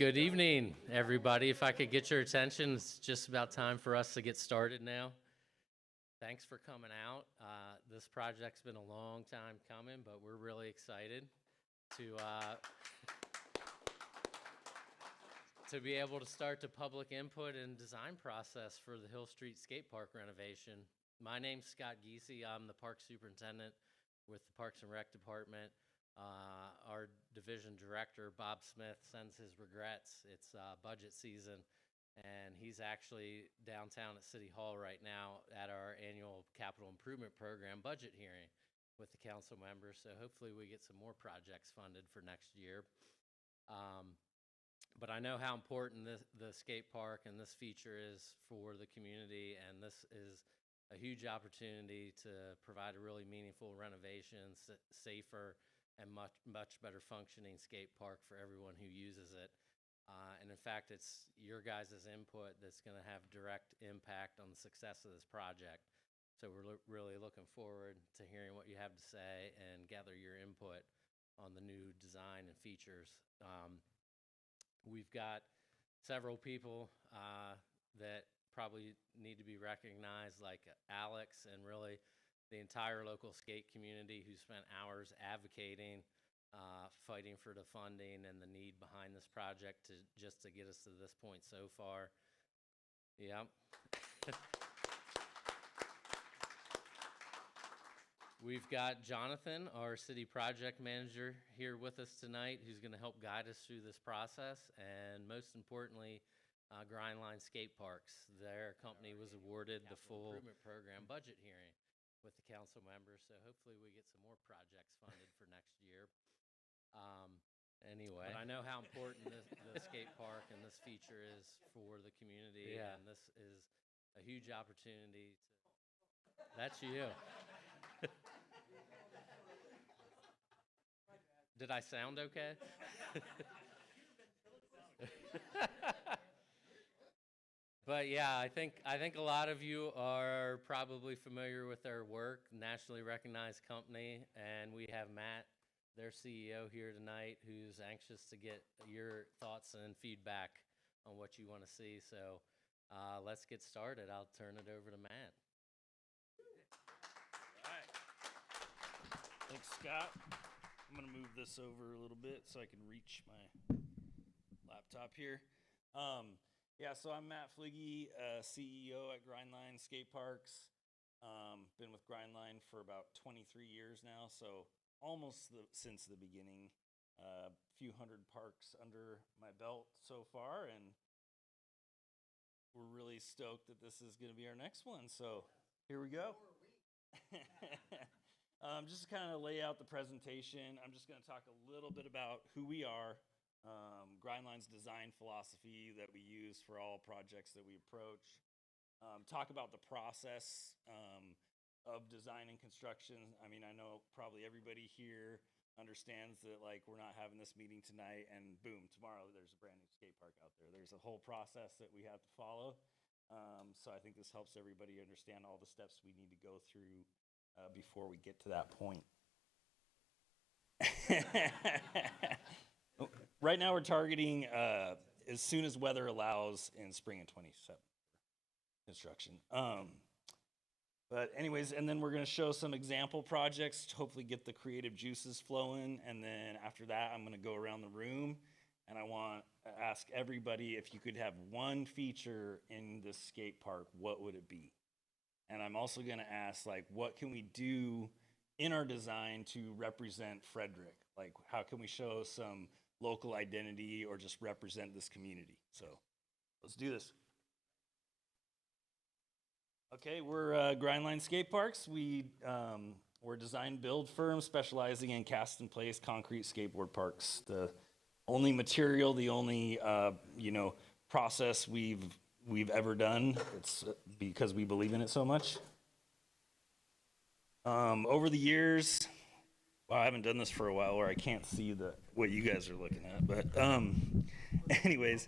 Good evening, everybody. If I could get your attention, it's just about time for us to get started now. Thanks for coming out. This project's been a long time coming, but we're really excited to be able to start the public input and design process for the Hill Street Skate Park renovation. My name's Scott Giese. I'm the park superintendent with the Parks and Rec Department. Our division director, Bob Smith, sends his regrets. It's budget season, and he's actually downtown at City Hall right now at our annual capital improvement program budget hearing with the council members. So hopefully we get some more projects funded for next year. But I know how important the skate park and this feature is for the community, and this is a huge opportunity to provide a really meaningful renovation, safer, and much better functioning skate park for everyone who uses it. And in fact, it's your guys' input that's going to have direct impact on the success of this project. So we're really looking forward to hearing what you have to say and gather your input on the new design and features. We've got several people that probably need to be recognized, like Alex and really the entire local skate community who spent hours advocating, fighting for the funding and the need behind this project to get us to this point so far. Yeah. We've got Jonathan, our city project manager, here with us tonight, who's going to help guide us through this process. And most importantly, Grindline Skate Parks. Their company was awarded the full improvement program budget hearing with the council members, so hopefully we get some more projects funded for next year. Anyway, but I know how important the skate park and this feature is for the community, and this is a huge opportunity to... That's you. Did I sound okay? But yeah, I think a lot of you are probably familiar with their work, nationally recognized company, and we have Matt, their CEO, here tonight, who's anxious to get your thoughts and feedback on what you want to see. So let's get started. I'll turn it over to Matt. All right. Thanks, Scott. I'm going to move this over a little bit so I can reach my laptop here. Yeah, so I'm Matt Fligge, CEO at Grindline Skate Parks. Been with Grindline for about 23 years now, so almost since the beginning. A few hundred parks under my belt so far, and we're really stoked that this is going to be our next one. So here we go. Just to kind of lay out the presentation, I'm just going to talk a little bit about who we are. Grindline's design philosophy that we use for all projects that we approach. Talk about the process of design and construction. I mean, I know probably everybody here understands that, like, we're not having this meeting tonight and boom, tomorrow there's a brand new skate park out there. There's a whole process that we have to follow. So I think this helps everybody understand all the steps we need to go through before we get to that point. Right now we're targeting as soon as weather allows in spring of 27 construction. But anyways, and then we're going to show some example projects to hopefully get the creative juices flowing. And then after that, I'm going to go around the room and I want to ask everybody, if you could have one feature in this skate park, what would it be? And I'm also going to ask, like, what can we do in our design to represent Frederick? Like, how can we show some local identity or just represent this community? So let's do this. Okay, we're Grindline Skate Parks. We're a design build firm specializing in cast in place concrete skateboard parks. The only material, the only process we've ever done. It's because we believe in it so much. Over the years, well, I haven't done this for a while where I can't see what you guys are looking at, but anyways,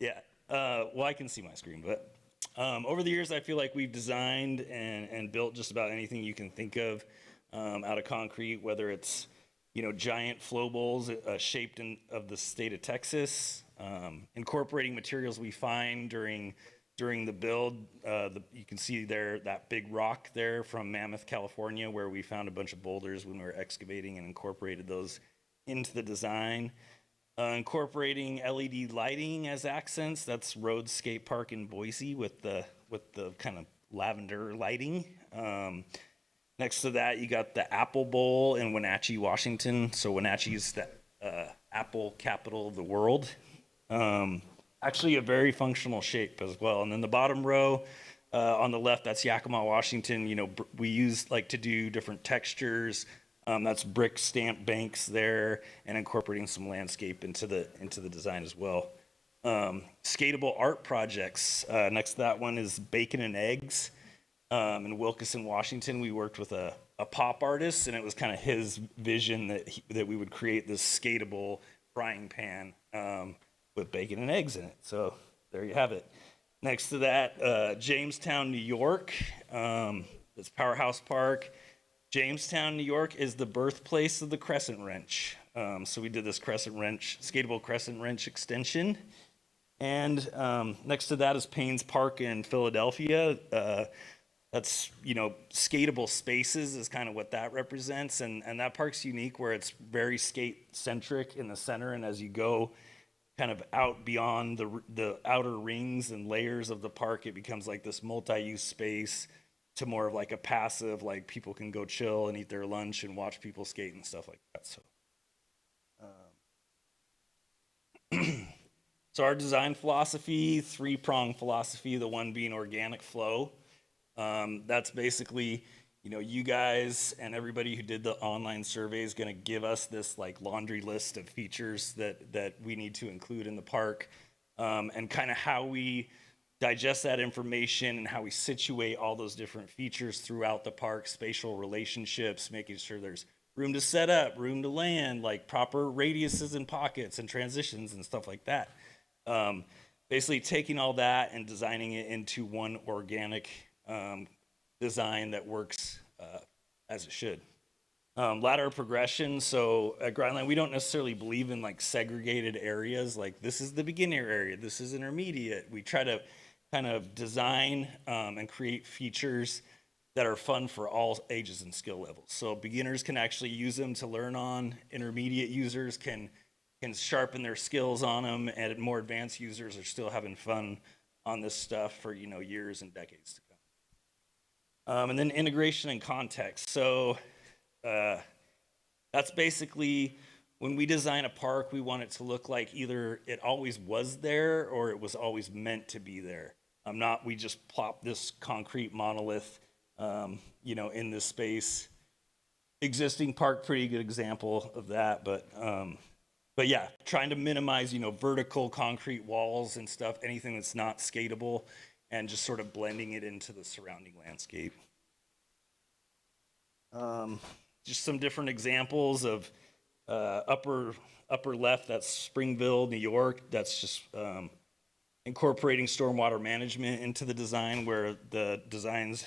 yeah. Well, I can see my screen, but over the years, I feel like we've designed and built just about anything you can think of out of concrete, whether it's giant flow bowls shaped of the state of Texas, incorporating materials we find during the build. You can see there that big rock there from Mammoth, California, where we found a bunch of boulders when we were excavating and incorporated those into the design. Incorporating LED lighting as accents. That's Rhodes Skate Park in Boise with the kind of lavender lighting. Next to that, you got the Apple Bowl in Wenatchee, Washington. So Wenatchee is the apple capital of the world. Actually a very functional shape as well. And then the bottom row on the left, that's Yakima, Washington. You know, we use like to do different textures. That's brick stamp banks there, and incorporating some landscape into the design as well. Skatable art projects. Next to that one is Bacon and Eggs. In Wilkeson, Washington, we worked with a pop artist, and it was kind of his vision that we would create this skatable frying pan with bacon and eggs in it. So there you have it. Next to that, Jamestown, New York. It's Powerhouse Park. Jamestown, New York is the birthplace of the crescent wrench. So we did this skatable crescent wrench extension. And next to that is Paynes Park in Philadelphia. That's, you know, skatable spaces is kind of what that represents. And that park's unique where it's very skate-centric in the center. And as you go kind of out beyond the outer rings and layers of the park, it becomes like this multi-use space to more of like a passive, like people can go chill and eat their lunch and watch people skate and stuff like that. So our design philosophy, three-prong philosophy, the one being organic flow. That's basically, you know, you guys and everybody who did the online survey is going to give us this like laundry list of features that we need to include in the park, and kind of how we digest that information and how we situate all those different features throughout the park, spatial relationships, making sure there's room to set up, room to land, like proper radiuses and pockets and transitions and stuff like that. Basically taking all that and designing it into one organic design that works as it should. Ladder progression. So at Grindline, we don't necessarily believe in like segregated areas. Like this is the beginner area, this is intermediate. We try to kind of design and create features that are fun for all ages and skill levels. So beginners can actually use them to learn on. Intermediate users can sharpen their skills on them, and more advanced users are still having fun on this stuff for, you know, years and decades to come. And then integration and context. So that's basically when we design a park, we want it to look like either it always was there or it was always meant to be there. We just plop this concrete monolith, you know, in this space. Existing park, pretty good example of that, but yeah, trying to minimize, you know, vertical concrete walls and stuff, anything that's not skatable, and just sort of blending it into the surrounding landscape. Just some different examples of upper left, that's Springville, New York. That's just incorporating stormwater management into the design, where the design's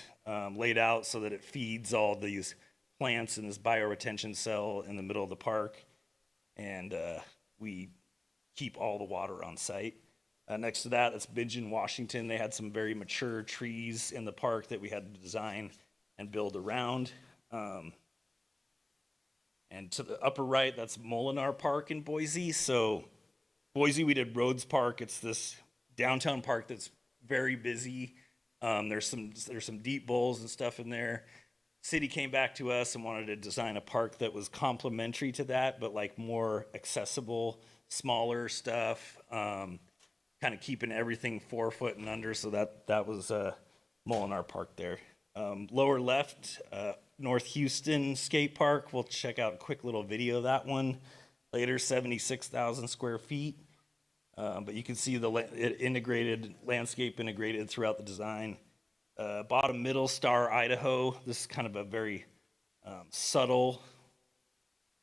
laid out so that it feeds all these plants in this bioretention cell in the middle of the park. And we keep all the water on site. Next to that, that's Bingen, Washington. They had some very mature trees in the park that we had to design and build around. And to the upper right, that's Molinar Park in Boise. So Boise, we did Rhodes Park. It's this downtown park that's very busy. There's some deep bowls and stuff in there. City came back to us and wanted to design a park that was complementary to that, but like more accessible, smaller stuff, kind of keeping everything 4 foot and under. So that was Molinar Park there. Lower left, North Houston Skate Park. We'll check out a quick little video of that one later, 76,000 square feet. But you can see the landscape integrated throughout the design. Bottom middle, Star, Idaho. This is kind of a very subtle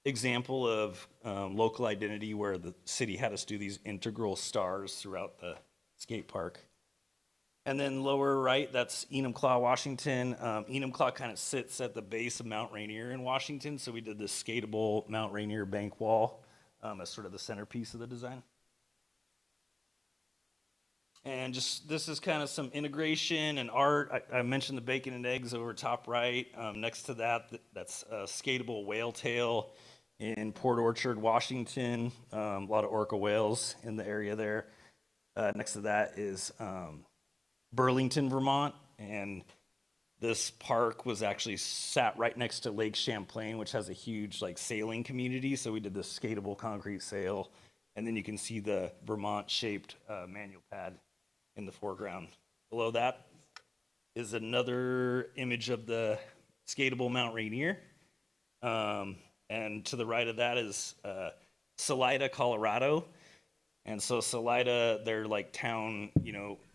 example of local identity, where the city had us do these integral stars throughout the skate park. And then lower right, that's Enumclaw, Washington. Enumclaw kind of sits at the base of Mount Rainier in Washington, so we did this skatable Mount Rainier bank wall as sort of the centerpiece of the design. And just this is kind of some integration and art. I mentioned the bacon and eggs over top right. Next to that, that's a skatable whale tail in Port Orchard, Washington. A lot of orca whales in the area there. Next to that is Burlington, Vermont, and this park was actually sat right next to Lake Champlain, which has a huge like sailing community. So we did this skatable concrete sail, and then you can see the Vermont-shaped manual pad in the foreground. Below that is another image of the skatable Mount Rainier. And to the right of that is Salida, Colorado. And so Salida, their like town,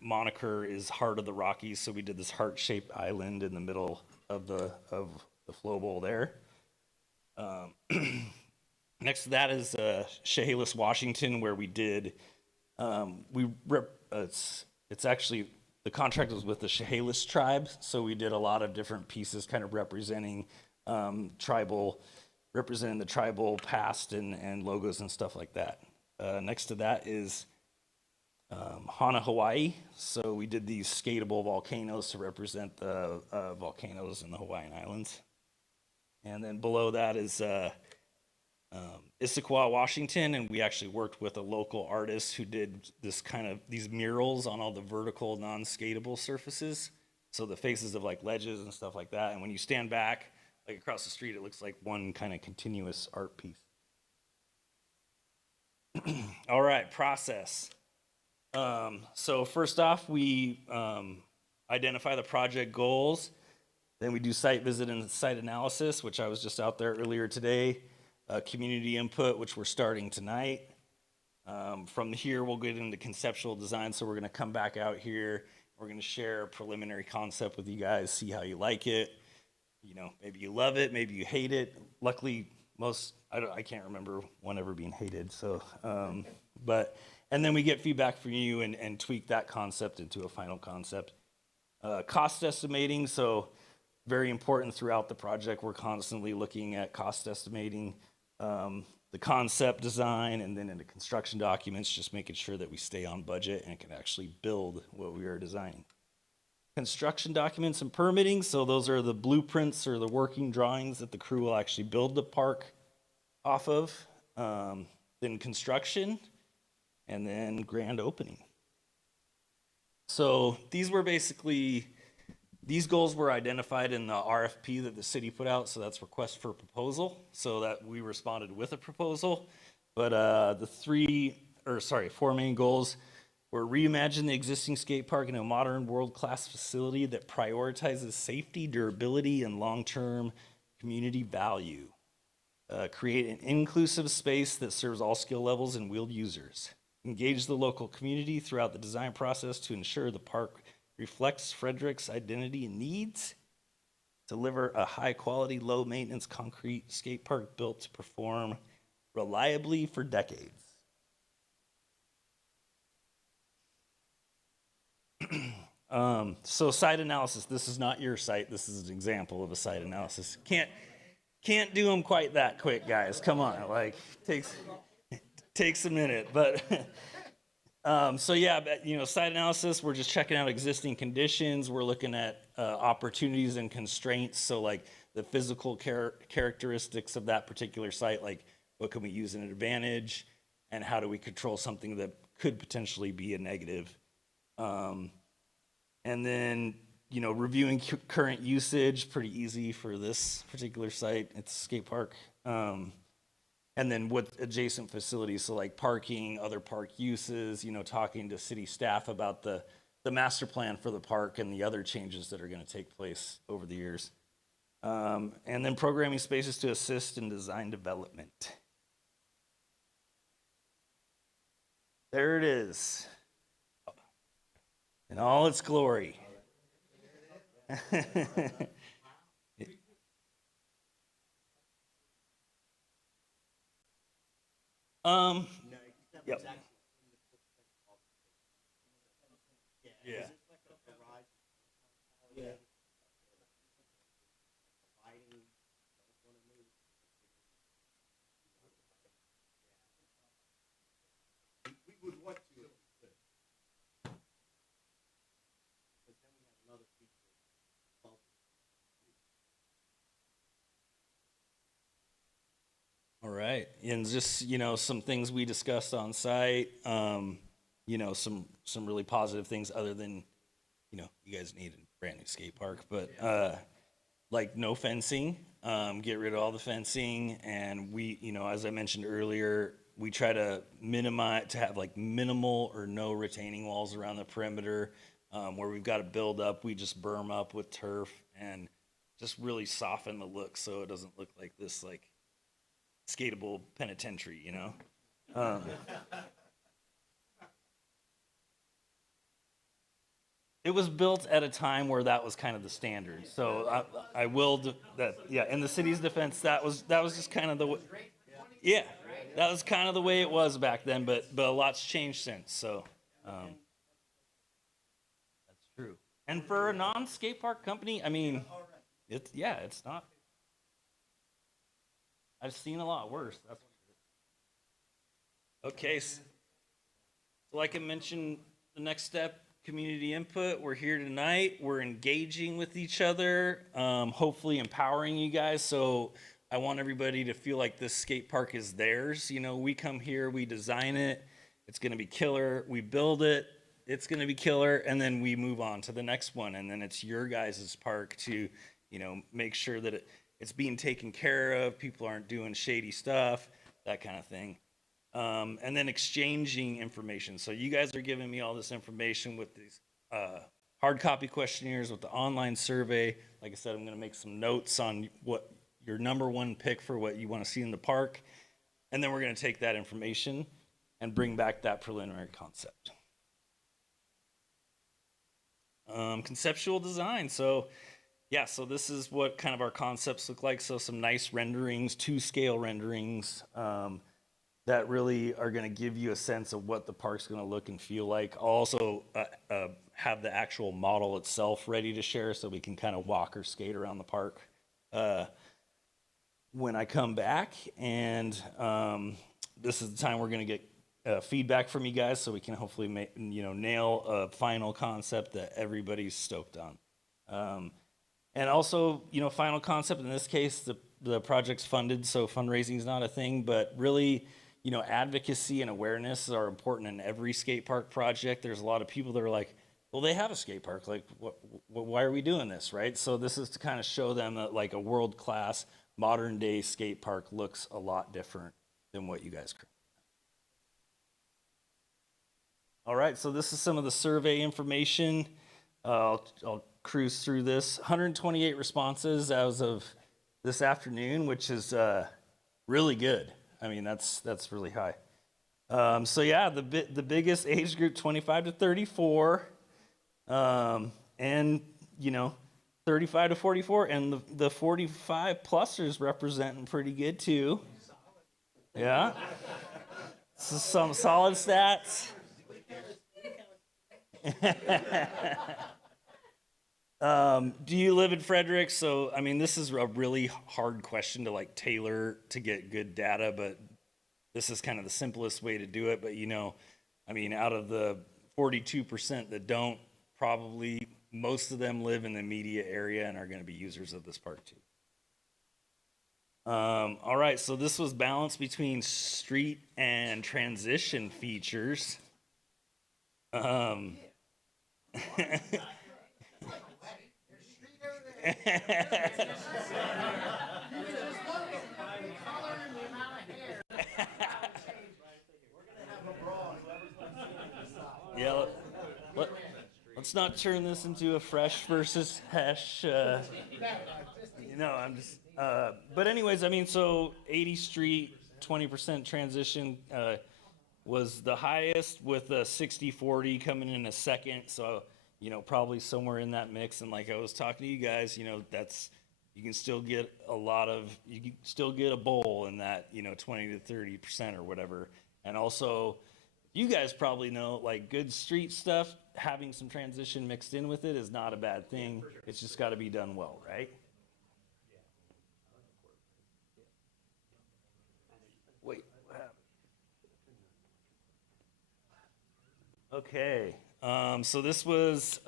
moniker is Heart of the Rockies. So we did this heart-shaped island in the middle of the flow bowl there. Next to that is Chehalis, Washington, where we did it's actually the contract was with the Chehalis tribe, so we did a lot of different pieces, kind of representing representing the tribal past and logos and stuff like that. Next to that is Hana, Hawaii. So we did these skatable volcanoes to represent the volcanoes in the Hawaiian Islands. And then below that is Issaquah, Washington, and we actually worked with a local artist who did these murals on all the vertical non-skatable surfaces. So the faces of like ledges and stuff like that. And when you stand back, like across the street, it looks like one kind of continuous art piece. All right, process. So first off, we identify the project goals. Then we do site visit and site analysis, which I was just out there earlier today. Community input, which we're starting tonight. From here, we'll get into conceptual design. So we're going to come back out here. We're going to share a preliminary concept with you guys, see how you like it. Maybe you love it, maybe you hate it. Luckily, I can't remember one ever being hated. So, and then we get feedback from you and tweak that concept into a final concept. Cost estimating. So very important throughout the project. We're constantly looking at cost estimating. The concept design, and then in the construction documents, just making sure that we stay on budget and can actually build what we are designing. Construction documents and permitting, so those are the blueprints or the working drawings that the crew will actually build the park off of. Then construction, and then grand opening. So these goals were identified in the RFP that the city put out, so that's request for proposal, so that we responded with a proposal. But the four main goals were reimagine the existing skate park in a modern world-class facility that prioritizes safety, durability, and long-term community value. Create an inclusive space that serves all skill levels and wheeled users. Engage the local community throughout the design process to ensure the park reflects Frederick's identity and needs. Deliver a high-quality, low-maintenance concrete skate park built to perform reliably for decades. So site analysis. This is not your site. This is an example of a site analysis. Can't do them quite that quick, guys. Come on, takes a minute, but. Site analysis, we're just checking out existing conditions. We're looking at opportunities and constraints. So like the physical characteristics of that particular site, like what can we use in an advantage and how do we control something that could potentially be a negative. And then, reviewing current usage, pretty easy for this particular site. It's a skate park. And then with adjacent facilities, so like parking, other park uses, talking to city staff about the master plan for the park and the other changes that are going to take place over the years. And then programming spaces to assist in design development. There it is. In all its glory. Yep. Yeah. and just, you know, some things we discussed on site, you know, some really positive things other than, you know, you guys need a brand new skate park, but, like no fencing, get rid of all the fencing. And we, you know, as I mentioned earlier, we try to minimize, to have like minimal or no retaining walls around the perimeter. Where we've got to build up, we just berm up with turf and just really soften the look so it doesn't look like this like skatable penitentiary, you know? It was built at a time where that was kind of the standard. So I will, that, yeah, in the city's defense, that was just kind of the, yeah, that was kind of the way it was back then, but a lot's changed since, so. That's true. And for a non-skate park company, I mean, it's, yeah, it's not. I've seen a lot worse, that's for sure. Okay, so like I mentioned, the next step, community input. We're here tonight. We're engaging with each other, hopefully empowering you guys. So I want everybody to feel like this skate park is theirs. You know, we come here, we design it. It's going to be killer. We build it. It's going to be killer. And then we move on to the next one. And then it's your guys' park to, you know, make sure that it's being taken care of. People aren't doing shady stuff, that kind of thing. And then exchanging information. So you guys are giving me all this information with these hard copy questionnaires, with the online survey. Like I said, I'm going to make some notes on what your number one pick for what you want to see in the park. And then we're going to take that information and bring back that preliminary concept. Conceptual design. So yeah, so this is what kind of our concepts look like. So some nice renderings, 2-scale renderings, that really are going to give you a sense of what the park's going to look and feel like. I'll also have the actual model itself ready to share so we can kind of walk or skate around the park when I come back. And this is the time we're going to get feedback from you guys so we can hopefully nail a final concept that everybody's stoked on. And also, you know, final concept, in this case, the project's funded, so fundraising is not a thing, but really, you know, advocacy and awareness are important in every skate park project. There's a lot of people that are like, well, they have a skate park. Like, why are we doing this, right? So this is to kind of show them that like a world-class modern day skate park looks a lot different than what you guys create. All right, so this is some of the survey information. I'll cruise through this. 128 responses as of this afternoon, which is really good. I mean, that's really high. So yeah, the biggest age group, 25 to 34, and you know, 35 to 44, and the 45 plusers representing pretty good too. Yeah, so some solid stats. Do you live in Frederick? So, I mean, this is a really hard question to like tailor to get good data, but this is kind of the simplest way to do it. But, you know, I mean, out of the 42% that don't, probably most of them live in the immediate area and are going to be users of this park too. All right, so this was balance between street and transition features. Yeah, let's not turn this into a fresh versus hash. I'm just. But anyways, I mean, so 80 Street, 20% transition was the highest, with a 60-40 coming in a second. So, you know, probably somewhere in that mix. And like I was talking to you guys, you know, you can still get you can still get a bowl in that, you know, 20 to 30% or whatever. And also, you guys probably know, like, good street stuff, having some transition mixed in with it is not a bad thing. Yeah, sure. It's just got to be done well, right? Wait, what happened? Okay, so this was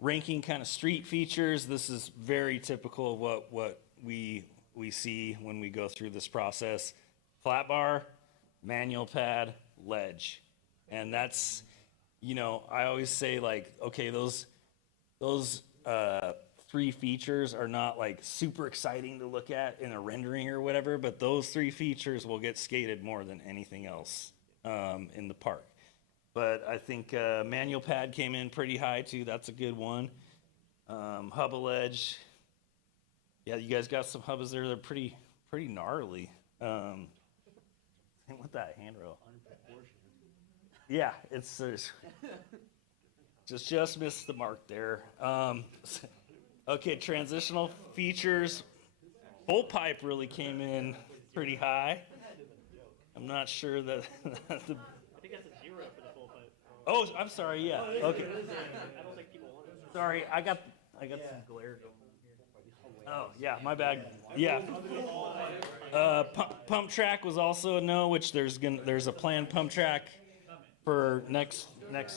ranking kind of street features. This is very typical of what we see when we go through this process. flat bar, manual pad, ledge. And that's, I always say like, okay, those three features are not like super exciting to look at in a rendering or whatever, but those three features will get skated more than anything else in the park. But I think manual pad came in pretty high too. That's a good one. Hubba ledge. Yeah, you guys got some hubbas there. They're pretty gnarly. Same with that handrail. Yeah, it's just missed the mark there. Okay, transitional features. Full pipe really came in pretty high. I'm not sure that the. I think that's a 0 for the full pipe. Oh, I'm sorry. Yeah. Okay. I don't think people want it. Sorry, I got some glare going on here. Oh, yeah, my bad. Yeah. Pump track was also a no, which there's a planned pump track for next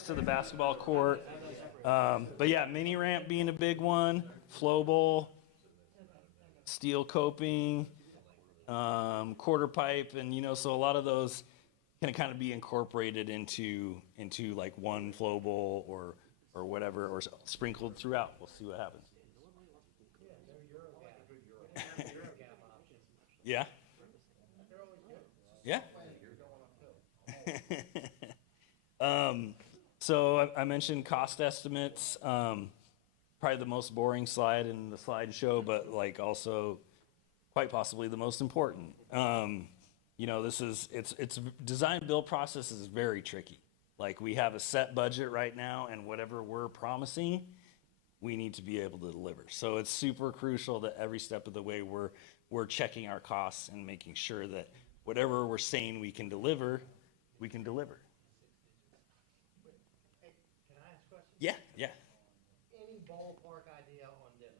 to the basketball court. But yeah, mini ramp being a big one, flow bowl, steel coping, quarter pipe, and so a lot of those can kind of be incorporated into like one flow bowl or whatever, or sprinkled throughout. We'll see what happens. Yeah. Yeah. So I mentioned cost estimates. Probably the most boring slide in the slideshow, but like also quite possibly the most important. It's design build process is very tricky. Like we have a set budget right now, and whatever we're promising, we need to be able to deliver. So it's super crucial that every step of the way we're checking our costs and making sure that whatever we're saying we can deliver, we can deliver. Hey, can I ask a question? Yeah. Any ballpark idea on demo?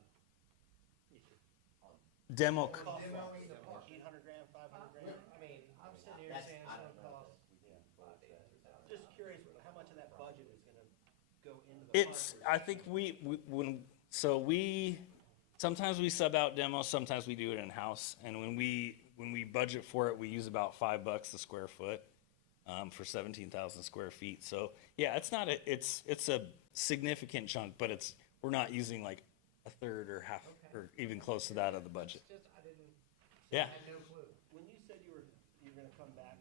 Demo. Demoing the park. 800 grand, 500 grand? I mean, I'm sitting here saying it's gonna cost. Just curious how much of that budget is gonna go into the park? I think sometimes we sub out demos, sometimes we do it in house, and when we budget for it, we use about $5 a square foot for 17,000 square feet. So yeah, it's a significant chunk, but we're not using like a third or half or even close to that of the budget. Just, I didn't, Yeah. I had no clue. When you said you were gonna come back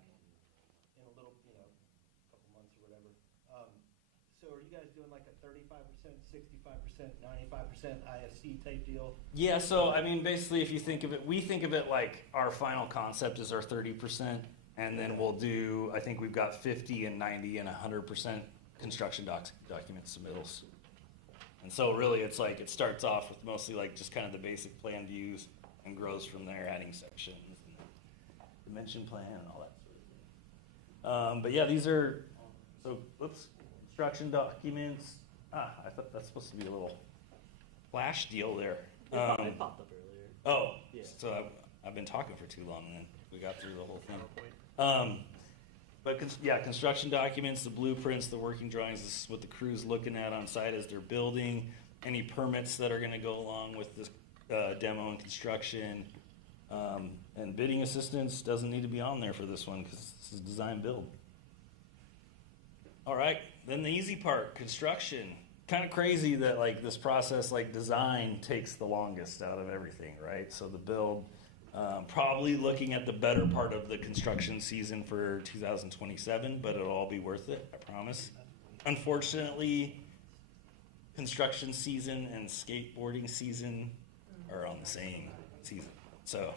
in a little, couple months or whatever, so are you guys doing like a 35%, 65%, 95% IFC type deal? Yeah, so I mean, basically, if you think of it, we think of it like our final concept is our 30%, and then we'll do, I think we've got 50 and 90 and 100% construction document submittals. And so really, it's like it starts off with mostly like just kind of the basic plan views and grows from there, adding sections and dimension plan and all that sort of thing. But yeah, these are, construction documents. I thought that's supposed to be a little flash deal there. It popped up earlier. Oh, Yeah. so I've been talking for too long, and then we got through the whole thing. But construction documents, the blueprints, the working drawings, this is what the crew's looking at on site as they're building. Any permits that are gonna go along with this demo and construction. And bidding assistance doesn't need to be on there for this one, because this is design build. All right, then the easy part, construction. Kind of crazy that like this process, like design, takes the longest out of everything, right? So the build, probably looking at the better part of the construction season for 2027, but it'll all be worth it, I promise. Unfortunately, construction season and skateboarding season are on the same season. So,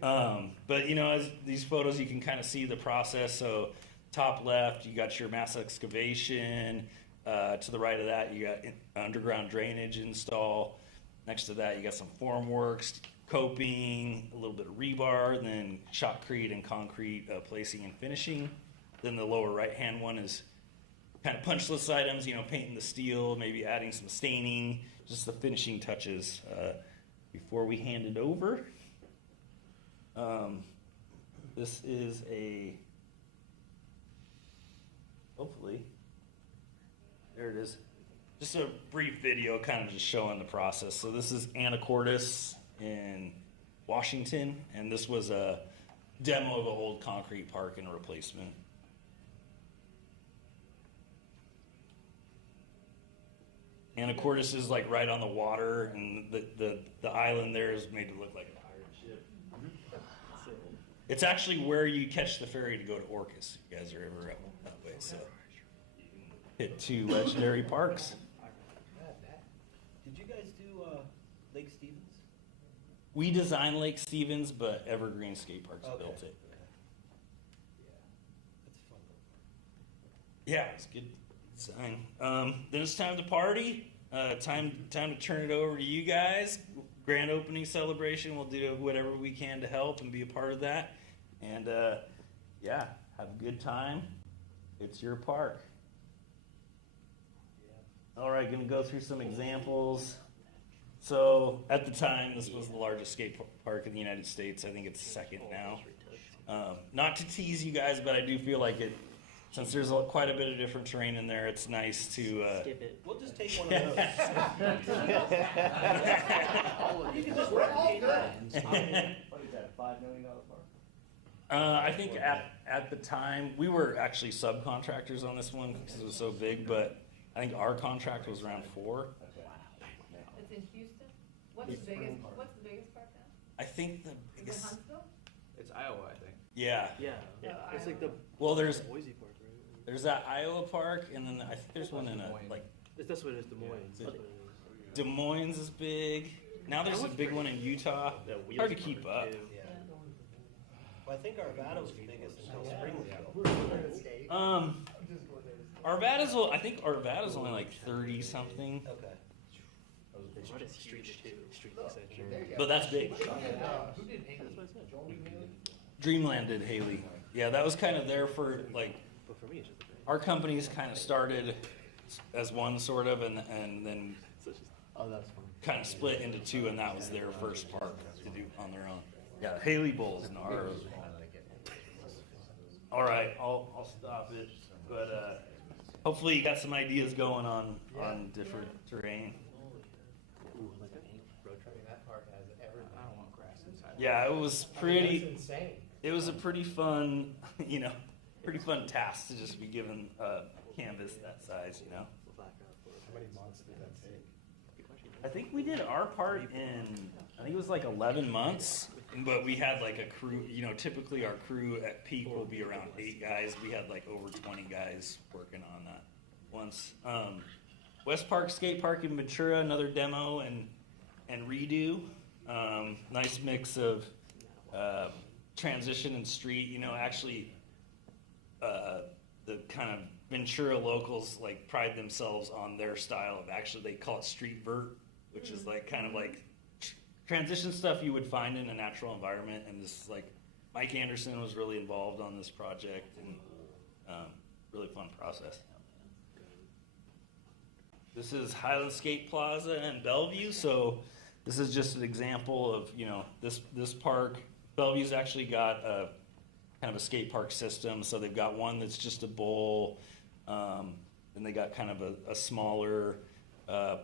but as these photos, you can kind of see the process. So top left, you got your mass excavation. To the right of that, you got underground drainage install. Next to that, you got some formworks, coping, a little bit of rebar, and then shotcrete and concrete placing and finishing. Then the lower right-hand one is kind of punch list items, painting the steel, maybe adding some staining, just the finishing touches before we hand it over. This is hopefully, there it is. Just a brief video kind of just showing the process. So this is Anacortes in Washington, and this was a demo of an old concrete park and a replacement. Anacortes is like right on the water, and the island there is made to look like a pirate ship. It's actually where you catch the ferry to go to Orcas. If you guys are ever up that way, so you can hit 2 legendary parks. Did you guys do Lake Stevens? We designed Lake Stevens, but Evergreen Skate Parks Okay. built it. That's a fun little park. Yeah, it's good design. Then it's time to party. Time to turn it over to you guys. Grand opening celebration. We'll do whatever we can to help and be a part of that. And yeah, have a good time. It's your park. All right, gonna go through some examples. So at the time, this was the largest skate park in the United States. I think it's second now. Not to tease you guys, but I do feel like it, since there's quite a bit of different terrain in there, it's nice to. Skip it. We'll just take one of those. You can just replicate that. What is that, $5 million park? I think at the time, we were actually subcontractors on this one because it was so big, but I think our contract was around 4. It's in Houston? What's the biggest park now? I think the Is it biggest, Huntsville? It's Iowa, I think. yeah. Yeah, it's like the Well, there's Boise Park, right? there's that Iowa park, and then I think there's one in like That's what it is, Des Moines. Yeah. That's what it is. Des Moines is big. Now there's a big one in Utah. That Wheels Hard to Park, keep up. too. Yeah. Well, I think Arvada was the biggest until Springfield. I think Arvada's only like 30 something, Okay. It's right at Street too, Street Extension. but that's big. That's what I said. Dreamland did Haley. Yeah, that was kind of there for like But for me, it's just a thing. our companies kind of started as one sort of, and then So it's just, That's fun. kind of split into 2, and that was their first park to do on their own. Yeah, Haley Bowl's in ours. All right, I'll stop it, but hopefully you got some ideas going on different terrain. ooh, like that road trip. That park has everything. I don't want grass inside. Yeah, it was pretty. That's insane. It was a pretty fun, pretty fun task to just be given a canvas that size, The blackout for How many months did that take? I think we did our part in, I think it was like 11 months, but we had like a crew, typically our crew at peak will be around 8 guys. We had like over 20 guys working on that once. West Park Skate Park in Ventura, another demo and redo. Nice mix of transition and street, actually the kind of Ventura locals like pride themselves on their style of, actually they call it street vert, which is like kind of like transition stuff you would find in a natural environment. And this like Mike Anderson was really involved on this project, and really fun process. This is Highland Skate Plaza in Bellevue. So this is just an example of, this park. Bellevue's actually got a kind of a skate park system. So they've got one that's just a bowl, and they got kind of a smaller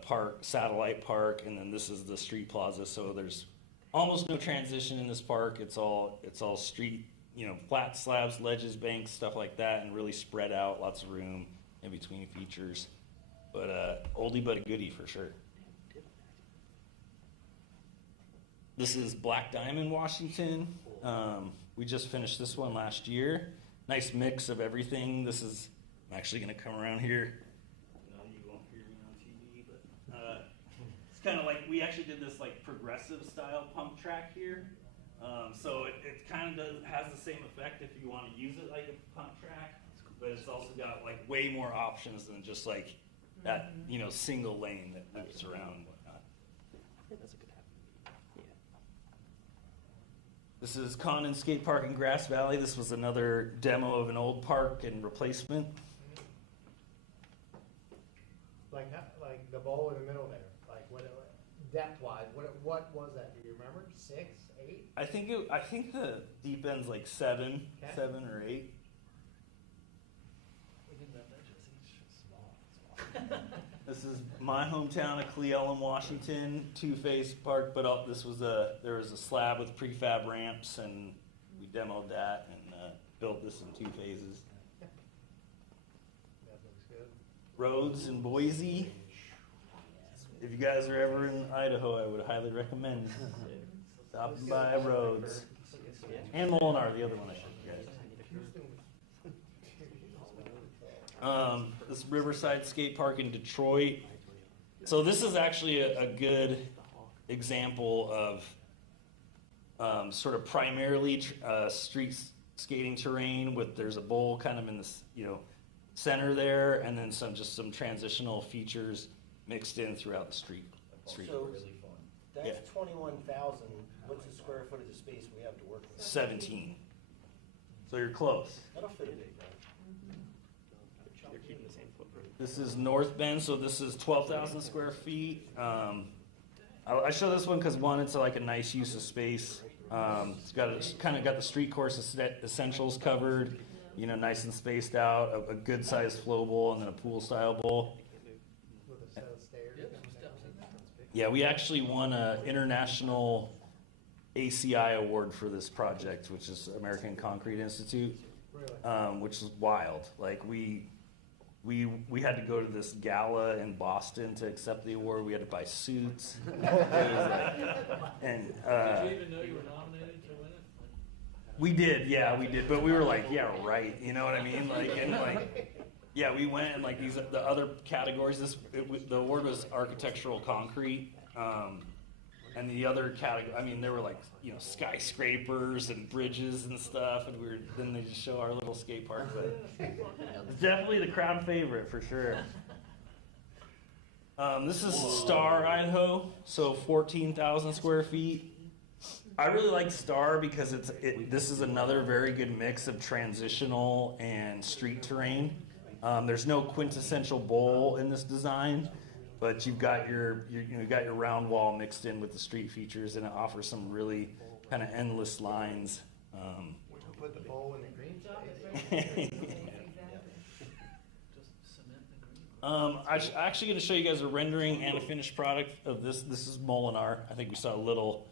park, satellite park, and then this is the street plaza. So there's almost no transition in this park. It's all street, flat slabs, ledges, banks, stuff like that, and really spread out, lots of room in between features. But oldie but a goodie for sure. This is Black Diamond, Washington. We just finished this one last year. Nice mix of everything. I'm actually gonna come around here. No, you won't hear me on TV, but it's kind of like, we actually did this like progressive style pump track here. So it kind of has the same effect if you want to use it like a pump track, but it's also got like way more options than just like that, single lane that moves around and whatnot. Yeah, that's a good habit. Yeah. This is Condon Skate Park in Grass Valley. This was another demo of an old park and replacement. Like the bowl in the middle there, like depth wise, what was that? Do you remember? 6, 8? I think the deep end's like 7 Okay. or 8. This is my hometown of Cle Elum, Washington, two-phase park, but there was a slab with prefab ramps, and we demoed that and built this in 2 phases. That looks good. Roads in Boise. If you guys are ever in Idaho, I would highly recommend stopping by Roads. And Molinar, the other one I showed you guys. This Riverside Skate Park in Detroit. So this is actually a good example of sort of primarily street skating terrain with there's a bowl kind of in the center there, and then some transitional features mixed in throughout the street. So, Really fun. Yeah. that's 21,000, what's the square footage of space we have to work with? 17. So you're close. That'll fit a big guy. They're keeping the same footprint. This is North Bend, so this is 12,000 square feet. I show this one because one, it's like a nice use of space. It's kind of got the street course essentials covered, nice and spaced out, a good sized flow bowl, and then a pool style bowl. With a set of stairs. Yeah, we actually won an international ACI award for this project, which is American Concrete Institute, Really? which is wild. Like we had to go to this gala in Boston to accept the award. We had to buy suits. It was and Did you even know you were nominated to win it? we did, yeah, we did. But we were like, yeah, right. You know what I mean? Yeah, we went and the other categories. The award was architectural concrete, and the other category. There were skyscrapers and bridges and stuff, and then they just show our little skate park. But it's definitely the crowd favorite for sure. This is Star, Idaho, so 14,000 square feet. I really like Star because this is another very good mix of transitional and street terrain. There's no quintessential bowl in this design, but you've got your round wall mixed in with the street features, and it offers some really kind of endless lines. Put the bowl in the green space. I'm actually going to show you guys a rendering and a finished product of this. This is Molinar. I think we saw a little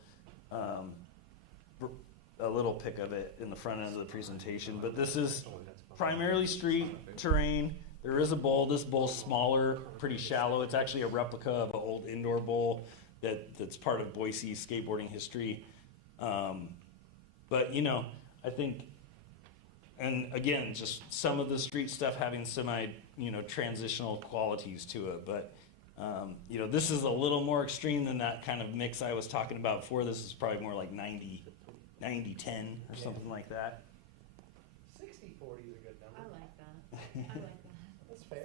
pic of it in the front end of the presentation, but this is primarily street terrain. There is a bowl. This bowl's smaller, pretty shallow. It's actually a replica of an old indoor bowl that's part of Boise skateboarding history. But I think, and again, just some of the street stuff having transitional qualities to it. But this is a little more extreme than that kind of mix I was talking about before. This is probably more like 90-10 or something like that. 60-40 is a good I number. like that. I like that. That's fair.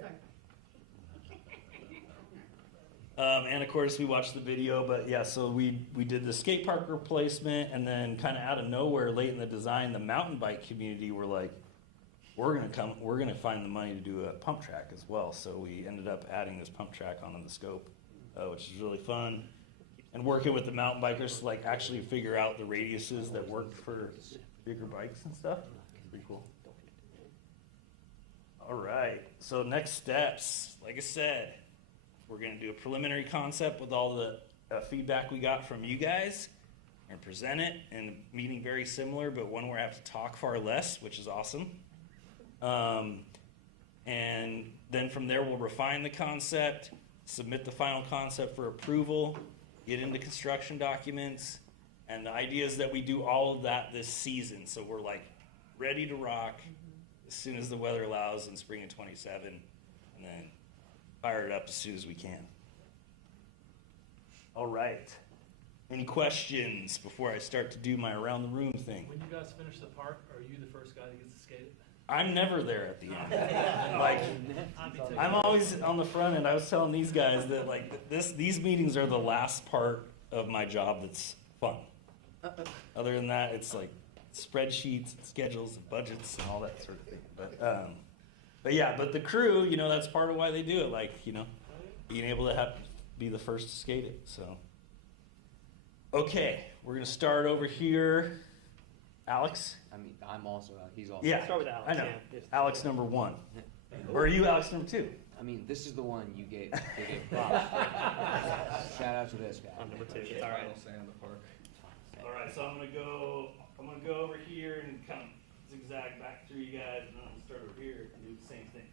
Sorry. And of course we watched the video, but yeah, so we did the skate park replacement, and then kind of out of nowhere late in the design, the mountain bike community were like, we're gonna find the money to do a pump track as well. So we ended up adding this pump track onto the scope, which is really fun. And working with the mountain bikers to actually figure out the radiuses that worked for bigger bikes and stuff. Pretty cool. All right, so next steps, like I said, we're going to do a preliminary concept with all the feedback we got from you guys and present it in a meeting very similar, but one where I have to talk far less, which is awesome. And then from there, we'll refine the concept, submit the final concept for approval, get into construction documents, and the idea is that we do all of that this season. So we're ready to rock as soon as the weather allows in spring of 27, and then fire it up as soon as we can. All right. Any questions before I start to do my around the room thing? When you guys finish the park, are you the first guy that gets to skate it? I'm never there at the end. I'd be taking I'm always on the front end. I was telling these guys that these meetings are the last part of my job that's fun. Other than that, it's spreadsheets, and schedules, and budgets, and all that sort of thing. But the crew, that's part of why they do it. Being able to be the first to skate it. So, okay, we're gonna start over here. Alex? I'm also out. He's also Yeah, Start with Alex, I know. yeah. Alex number 1. Or are you Alex number 2? This is the one they gave props. Shout out to this guy. I'm number 2. It's all right. All right, so I'm gonna go I'm gonna go over here and kind of zigzag back through you guys, and then I'm gonna start over here and do the same thing.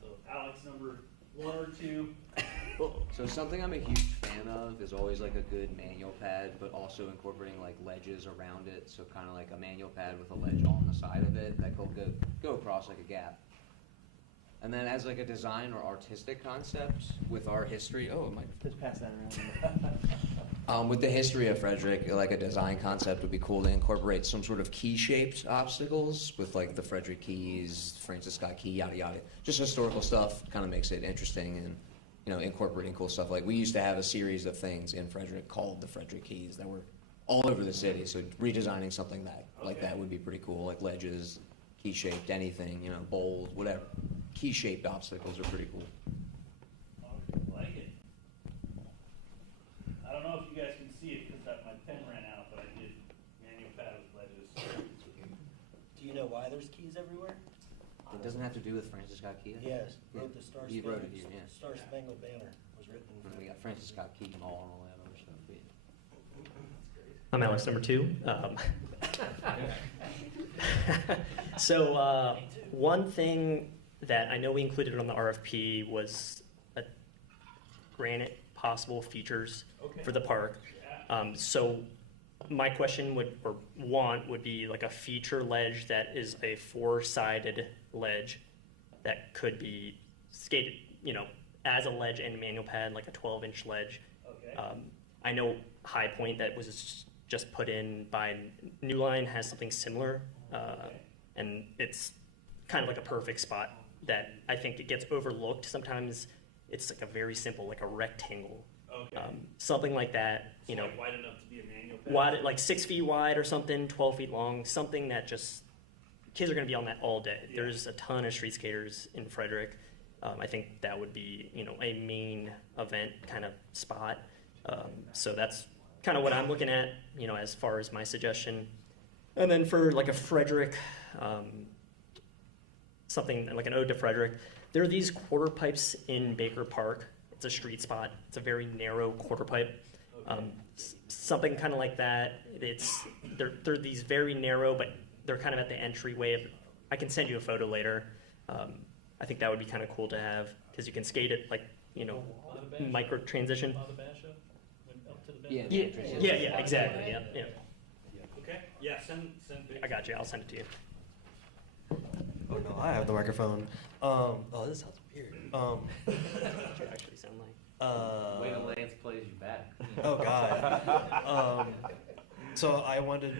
So Alex, number 1 or 2. So something I'm a huge fan of is always like a good manual pad, but also incorporating like ledges around it. So kind of like a manual pad with a ledge on the side of it that will go across like a gap. And then as like a design or artistic concept with our history, Just pass that around. with the history of Frederick, like a design concept would be cool to incorporate some sort of key-shaped obstacles with like the Frederick keys, Francis Scott Key, yada yada. Just historical stuff kind of makes it interesting and, you know, incorporating cool stuff. Like we used to have a series of things in Frederick called the Frederick Keys that were all over the city. So redesigning something like that would be pretty cool, like ledges, key-shaped, anything, you know, bowls, whatever. Key-shaped obstacles are pretty cool. Like it. I don't know if you guys can see it because my pen ran out, but I did manual pad with ledges. Do you know why there's keys everywhere? It doesn't have to do with Francis Scott Key. Yes, Yeah. wrote the Star He wrote it Spangled, here, yeah. Star Spangled Banner was written. And we got Francis Scott Key Mall and all that other stuff. But I'm Alex, number 2. So one thing that I know we included on the RFP was granite possible features for the park. So my question would be like a feature ledge that is a 4-sided ledge that could be skated, you know, as a ledge and manual pad, like a 12-inch ledge. I know High Point that was just put in by New Line has something similar, and it's kind of like a perfect spot that I think it gets overlooked. Sometimes it's like a very simple, like a rectangle. Something like that, you know, Like wide enough to be a manual pad. wide, like 6 feet wide or something, 12 feet long, something that just, kids are gonna be on that all day. Yeah. There's a ton of street skaters in Frederick. I think that would be, you know, a main event kind of spot. So that's kind of what I'm looking at, you know, as far as my suggestion. And then for like a Frederick, something like an ode to Frederick, there are these quarter pipes in Baker Park. It's a street spot. It's a very narrow quarter pipe. Something kind of like that. They're these very narrow, but they're kind of at the entryway of. I can send you a photo later. I think that would be kind of cool to have because you can skate it like, you know, micro transition. By the basho? Went up to the Yeah, bench? the entrance, Yeah, exactly. Yeah. Okay. Yeah. Send I got you. I'll send it to you. Oh no, I have the microphone. Oh, this sounds weird. What you actually sound like. Wait till Lance plays you back. Oh god. So I wanted,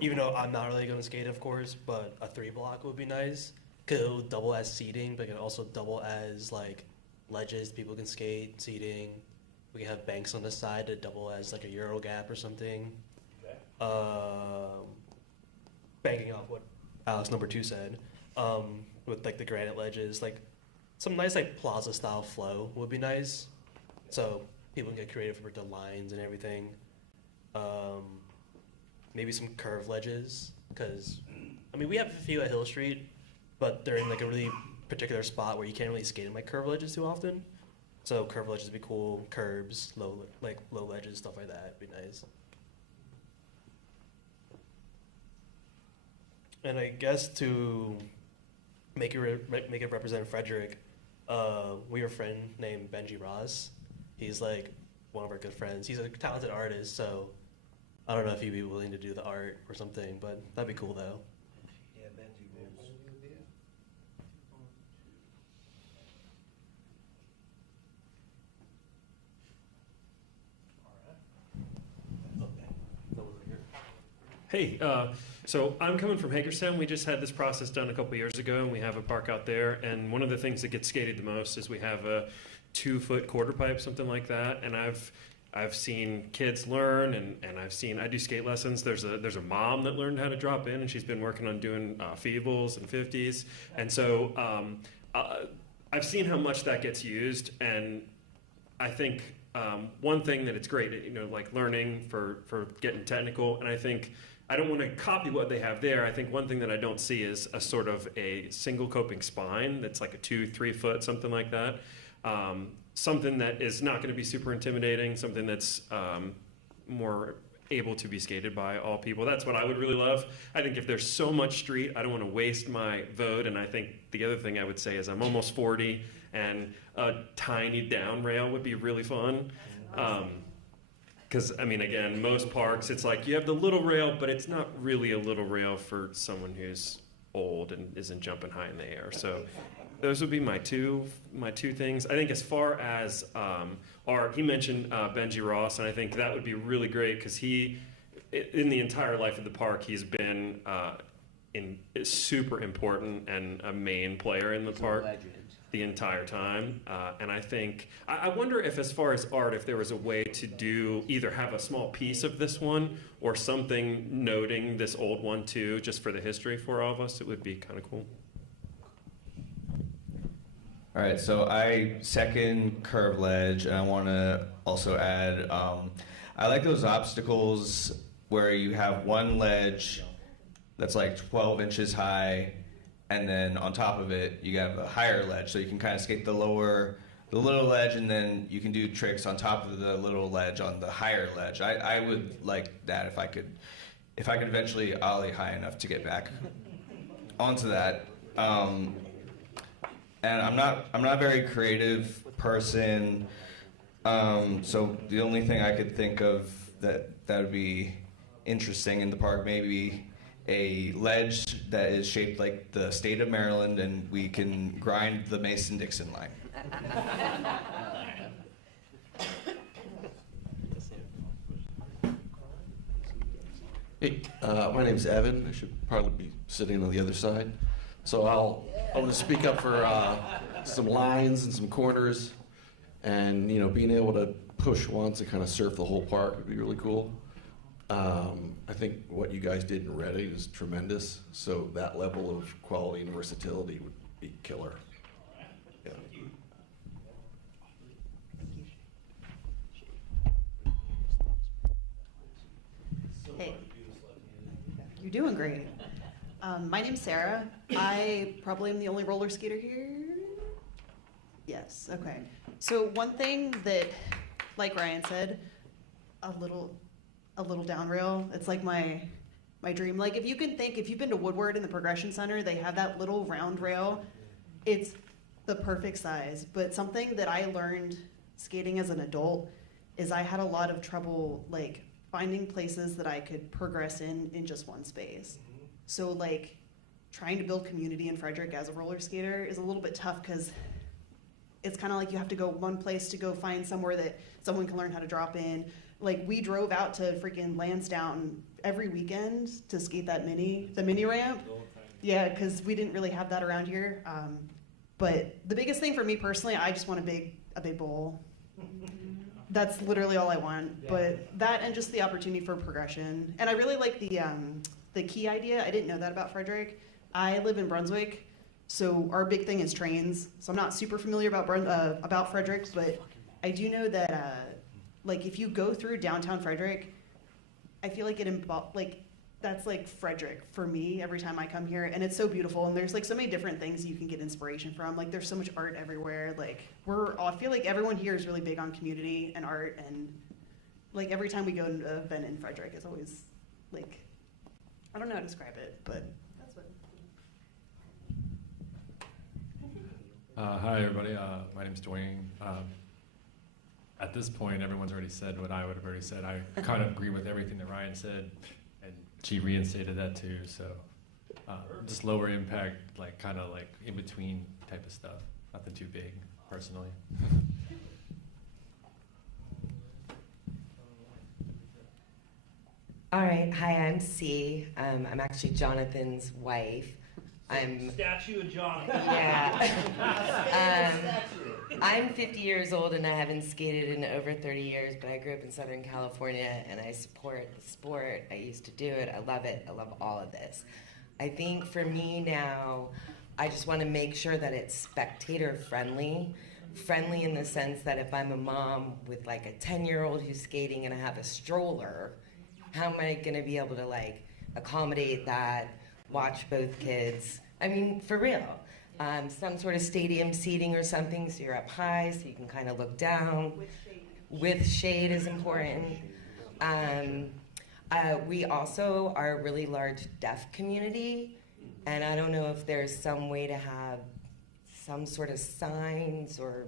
even though I'm not really gonna skate, of course, but a 3-block would be nice. Cause it would double as seating, but it could also double as like ledges. People can skate, seating. We can have banks on the side to double as like a Euro gap or something. Banking off what Alex number 2 said, with like the granite ledges, like some nice like plaza style flow would be nice. So people can get creative with the lines and everything. Maybe some curved ledges, because I mean we have a few at Hill Street, but they're in like a really particular spot where you can't really skate in like curved ledges too often. So curved ledges would be cool, curbs, low ledges, stuff like that would be nice. And I guess to make it represent Frederick, we have a friend named Benji Ross. He's like one of our good friends. He's a talented artist, so I don't know if he'd be willing to do the art or something, but that'd be cool though. Yeah, Benji Wolves. Hey, so I'm coming from Hagerstown. We just had this process done a couple years ago, and we have a park out there. And one of the things that gets skated the most is we have a 2-foot quarter pipe, something like that. And I've seen kids learn, and I do skate lessons. There's a mom that learned how to drop in, and she's been working on doing feebles and 50s. And so I've seen how much that gets used, and I think one thing that it's great, you know, like learning for getting technical, and I think I don't want to copy what they have there. I think one thing that I don't see is a sort of a single coping spine that's like a 2-3 foot, something like that. Something that is not going to be super intimidating, something that's more able to be skated by all people. That's what I would really love. I think if there's so much street, I don't want to waste my vote. And I think the other thing I would say is I'm almost 40, and a tiny down rail would be really fun. Because, I mean, again, most parks, it's like you have the little rail, but it's not really a little rail for someone who's old and isn't jumping high in the air. So those would be my two things. I think as far as art, he mentioned Benji Ross, and I think that would be really great because he, in the entire life of the park, he's been super important and a main player in the park the entire time. And I think, I wonder if as far as art, if there was a way to do, either have a small piece of this one or something noting this old one too, just for the history for all of us, it would be kind of cool. All right, so I second curve ledge, and I want to also add, I like those obstacles where you have one ledge that's like 12 inches high, and then on top of it, you have a higher ledge, so you can kind of skate the little ledge, and then you can do tricks on top of the little ledge on the higher ledge. I would like that if I could eventually ollie high enough to get back onto that. And I'm not a very creative person, so the only thing I could think of that would be interesting in the park, maybe a ledge that is shaped like the state of Maryland, and we can grind the Mason-Dixon line. Hey, my name's Evan. I should probably be sitting on the other side. So I want to speak up for some lines and some corners, and being able to push once and kind of surf the whole park would be really cool. I think what you guys did in Reading is tremendous. So that level of quality and versatility would be killer. Yeah. Hey, you're doing great. My name's Sarah. I probably am the only roller skater here. Yes, okay. So one thing that, like Ryan said, a little down rail, it's like my dream. Like if you've been to Woodward in the Progression Center, they have that little round rail. It's the perfect size. But something that I learned skating as an adult is I had a lot of trouble like finding places that I could progress in just one space. So like trying to build community in Frederick as a roller skater is a little bit tough because it's kind of like you have to go one place to go find somewhere that someone can learn how to drop in. Like we drove out to freaking Lansdowne every weekend to skate the mini ramp. Yeah, because we didn't really have that around here. But the biggest thing for me personally, I just want a big bowl. That's literally all I want. Yeah. But that and just the opportunity for progression. And I really like the key idea. I didn't know that about Frederick. I live in Brunswick, so our big thing is trains. So I'm not super familiar about Frederick, but I do know that like if you go through downtown Frederick, I feel like that's like Frederick for me every time I come here, and it's so beautiful. And there's like so many different things you can get inspiration from. Like there's so much art everywhere. Like I feel like everyone here is really big on community and art, and like every time we go to an event in Frederick, it's always like, I don't know how to describe it, but that's what. Hi everybody, my name's Dwayne. At this point, everyone's already said what I would have already said. I kind of agree with everything that Ryan said, and she reinstated that too. So just lower impact, like kind of like in between type of stuff. Nothing too big, personally. All right, hi, I'm C. I'm actually Jonathan's wife. I'm Statue of Jonathan. Yeah. I'm 50 years old and I haven't skated in over 30 years, but I grew up in Southern California and I support the sport. I used to do it. I love it. I love all of this. I think for me now, I just want to make sure that it's spectator friendly. Friendly in the sense that if I'm a mom with like a 10-year-old who's skating and I have a stroller, how am I going to be able to like accommodate that, watch both kids? I mean, for real. Some sort of stadium seating or something so you're up high so you can kind of look down. With shade is important. We also are a really large deaf community, and I don't know if there's some way to have some sort of signs or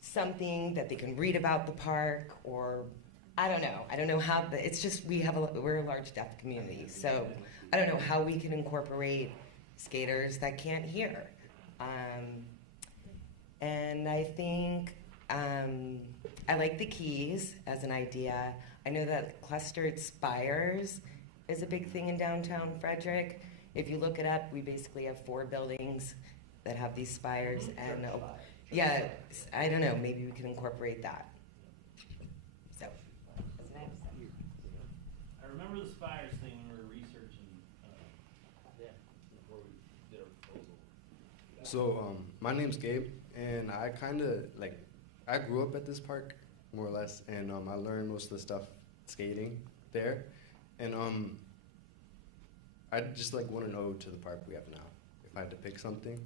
something that they can read about the park, or I don't know. I don't know how. It's just we're a large deaf community, so I don't know how we can incorporate skaters that can't hear. And I think I like the keys as an idea. I know that clustered spires is a big thing in downtown Frederick. If you look it up, we basically have 4 buildings that have these spires, and yeah, I don't know, maybe we can incorporate that. So, that's what I have to say. I remember the spires thing when we were researching, before we did our proposal. So, my name's Gabe, and I kind of, I grew up at this park, more or less, and I learned most of the stuff skating there. And I'd just, want an ode to the park we have now, if I had to pick something.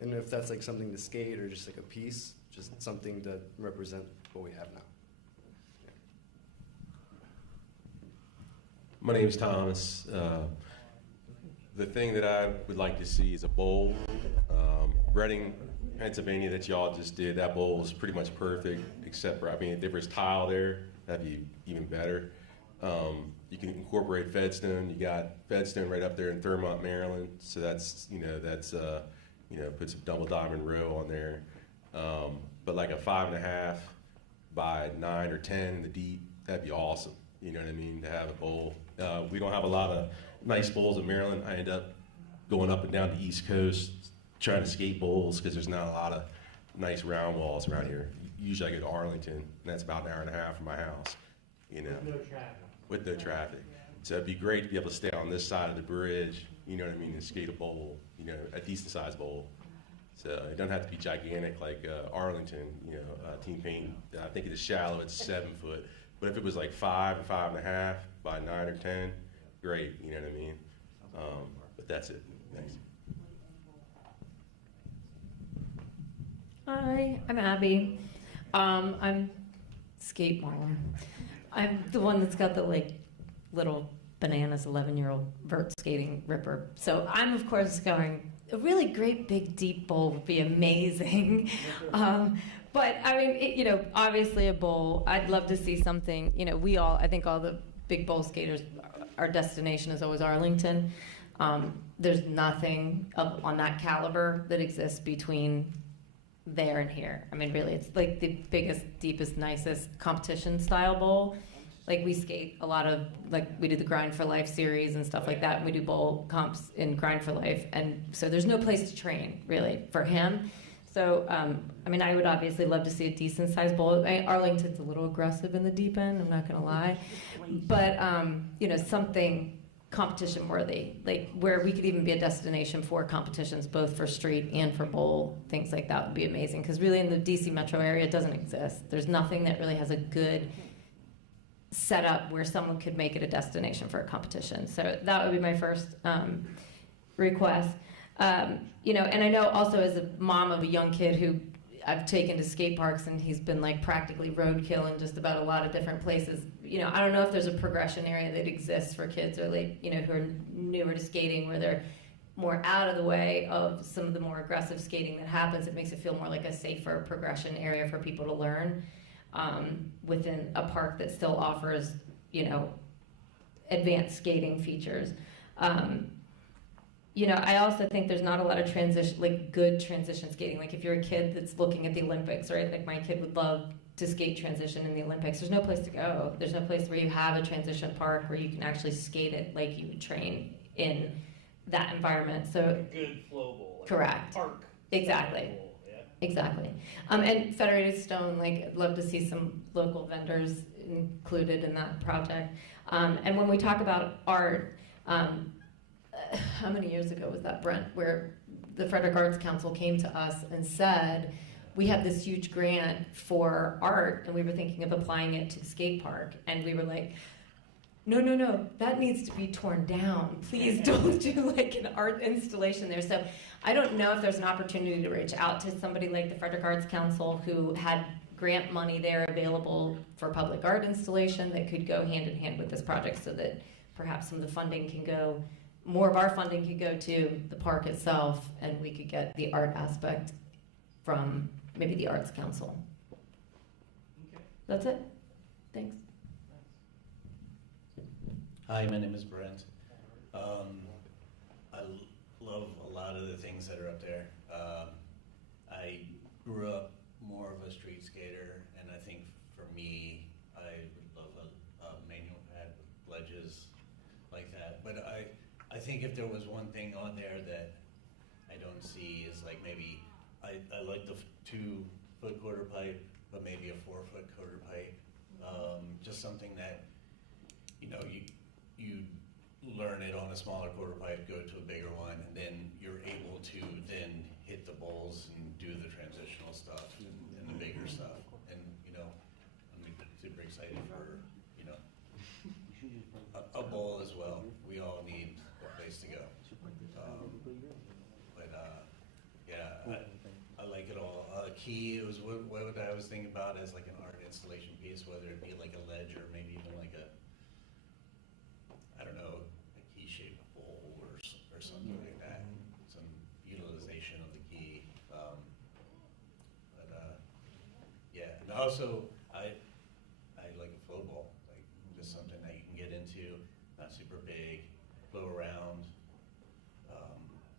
And if that's, something to skate or just, a piece, just something to represent what we have now. My name is Thomas. The thing that I would like to see is a bowl. Reading, Pennsylvania that y'all just did, that bowl is pretty much perfect, except for, if there's tile there, that'd be even better. You can incorporate Fedstone. You got Fedstone right up there in Thurmont, Maryland. So that's put some double diamond row on there. But like a 5.5 by 9 or 10 in the deep, that'd be awesome. You know what I mean? To have a bowl. We don't have a lot of nice bowls in Maryland. I end up going up and down the East Coast trying to skate bowls because there's not a lot of nice round walls around here. Usually I go to Arlington, and that's about an hour and a half from my house. With no traffic. With no traffic. So it'd be great to be able to stay on this side of the bridge, you know what I mean, and skate a bowl, a decent sized bowl. So it doesn't have to be gigantic like Arlington, Team Paint. I think it is shallow, it's 7 foot. But if it was like 5 or 5.5 by 9 or 10, great, you know what I mean? But that's it. Thanks. Hi, I'm Abby. I'm skate mom. I'm the one that's got the little bananas 11-year-old vert skating ripper. So I'm of course going, a really great big deep bowl would be amazing. But obviously a bowl, I'd love to see something, I think all the big bowl skaters, our destination is always Arlington. There's nothing on that caliber that exists between there and here. Really, it's like the biggest, deepest, nicest competition style bowl. We skate a lot of, we do the Grind for Life series and stuff like that, and we do bowl comps in Grind for Life, and so there's no place to train, really, for him. So, I would obviously love to see a decent-sized bowl. Arlington's a little aggressive in the deep end, I'm not gonna lie. But, something competition-worthy, where we could even be a destination for competitions, both for street and for bowl, things like that would be amazing. Because really in the DC metro area, it doesn't exist. There's nothing that really has a good setup where someone could make it a destination for a competition. So that would be my first request. And I know also as a mom of a young kid who I've taken to skate parks, and he's been practically roadkill in just about a lot of different places. I don't know if there's a progression area that exists for kids or who are newer to skating, where they're more out of the way of some of the more aggressive skating that happens. It makes it feel more like a safer progression area for people to learn within a park that still offers, advanced skating features. I also think there's not a lot of good transition skating. If you're a kid that's looking at the Olympics, right? My kid would love to skate transition in the Olympics. There's no place to go. There's no place where you have a transition park where you can actually skate it like you would train in that environment. So a good flow bowl. Correct. Park. Exactly. Bowl, yeah. Exactly. And Federated Stone, I'd love to see some local vendors included in that project. And when we talk about art, how many years ago was that, Brent, where the Frederick Arts Council came to us and said, we have this huge grant for art, and we were thinking of applying it to the skate park. And we were like, no, that needs to be torn down. Please don't do an art installation there. So I don't know if there's an opportunity to reach out to somebody like the Frederick Arts Council who had grant money there available for public art installation that could go hand in hand with this project so that perhaps some of the funding can go, more of our funding could go to the park itself and we could get the art aspect from maybe the Arts Council. That's it. Thanks. Hi, my name is Brent. I love a lot of the things that are up there. I grew up more of a street skater, and I think for me, I would love a manual pad with ledges like that. But I think if there was one thing on there that I don't see is like maybe I like the 2-foot quarter pipe, but maybe a 4-foot quarter pipe. Just something that, you know, you learn it on a smaller quarter pipe, go to a bigger one, and then you're able to then hit the bowls and do the transitional stuff and the bigger stuff. And, you know, I'm super excited for, you know, a bowl as well. We all need a place to go. Yeah, I like it all. Key, it was what I was thinking about as like an art installation piece, whether it be like a ledge or maybe even like a, I don't know, a key-shaped bowl or something like that. Some utilization of the key. Yeah, and also I like a flow ball, like just something that you can get into, not super big, flow around,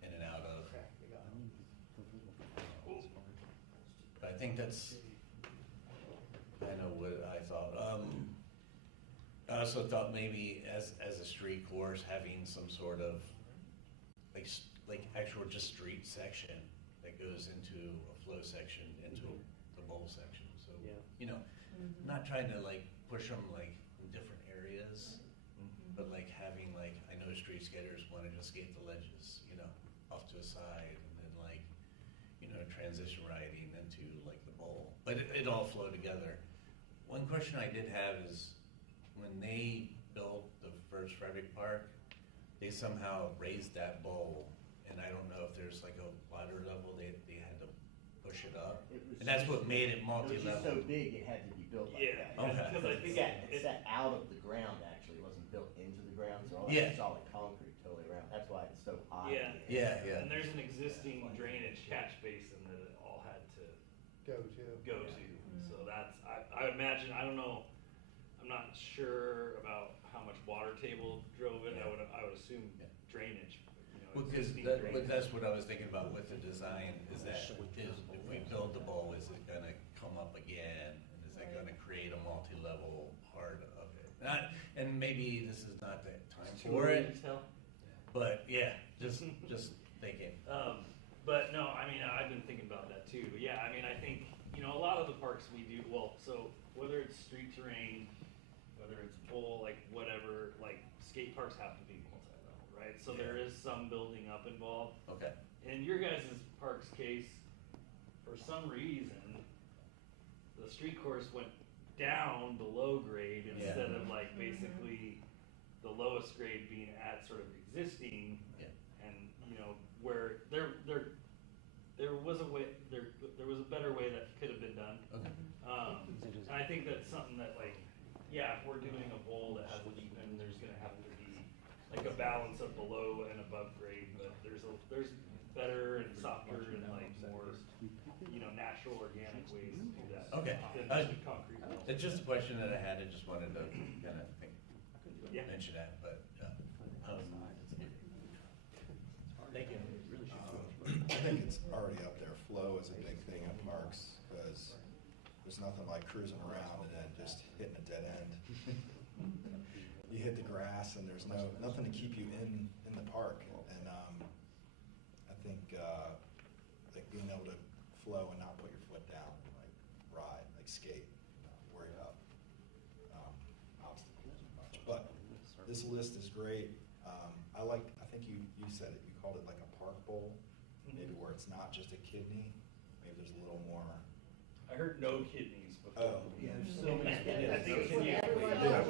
in and out of. But I think that's kind of what I thought. I also thought maybe as a street course, having some sort of like actual just street section that goes into a flow section into the bowl section. So you know, not trying to like push them like in different areas, but like having like, I know street skaters want to just skate the ledges, you know, off to a side, and then like, you know, transition riding into like the bowl. But it all flow together. One question I did have is, when they built the first Frederick Park, they somehow raised that bowl, and I don't know if there's like a ladder level, they had to push it up. And that's what made it multi-level. It was just so big, it had to be built like that. Okay. Because I think it sat out of the ground, actually. It wasn't built into the ground, so all that solid concrete totally around. That's why it's so high. Yeah. And there's an existing drainage catch basin that it all had to go to. So that's, I would imagine, I don't know, I'm not sure about how much water table drove it. I would assume drainage. But that's what I was thinking about with the design, is that if we build the bowl, is it gonna come up again? And is that gonna create a multi-level part of it? And maybe this is not the time for it, but yeah, just thinking. But no, I mean, I've been thinking about that too. But yeah, I mean, I think, you know, a lot of the parks we do, well, so whether it's street terrain, whether it's bowl, like whatever, like skate parks have to be multi-level, right? So there is some building up involved. Okay. In your guys' park's case, for some reason, the street course went down below grade instead of like basically the lowest grade being at sort of existing. And you know, where there was a way, there was a better way that could have been done. Okay. And I think that's something that like, yeah, if we're doing a bowl that has a deep end, there's gonna have to be like a balance of below and above grade, but there's better and softer and like more, you know, natural organic ways to do that. Okay. Than just a concrete wall. It's just a question that I had. I just wanted to kind of mention that, but. Thank you. I think it's already up there. Flow is a big thing in parks, because there's nothing like cruising around and then just hitting a dead end. You hit the grass and there's nothing to keep you in the park. And I think like being able to flow and not put your foot down, like ride, like skate, not worry about obstacles much. But this list is great. I think you said it, you called it like a park bowl, maybe where it's not just a kidney, maybe there's a little more. I heard no kidneys before. Oh. Yeah, there's so many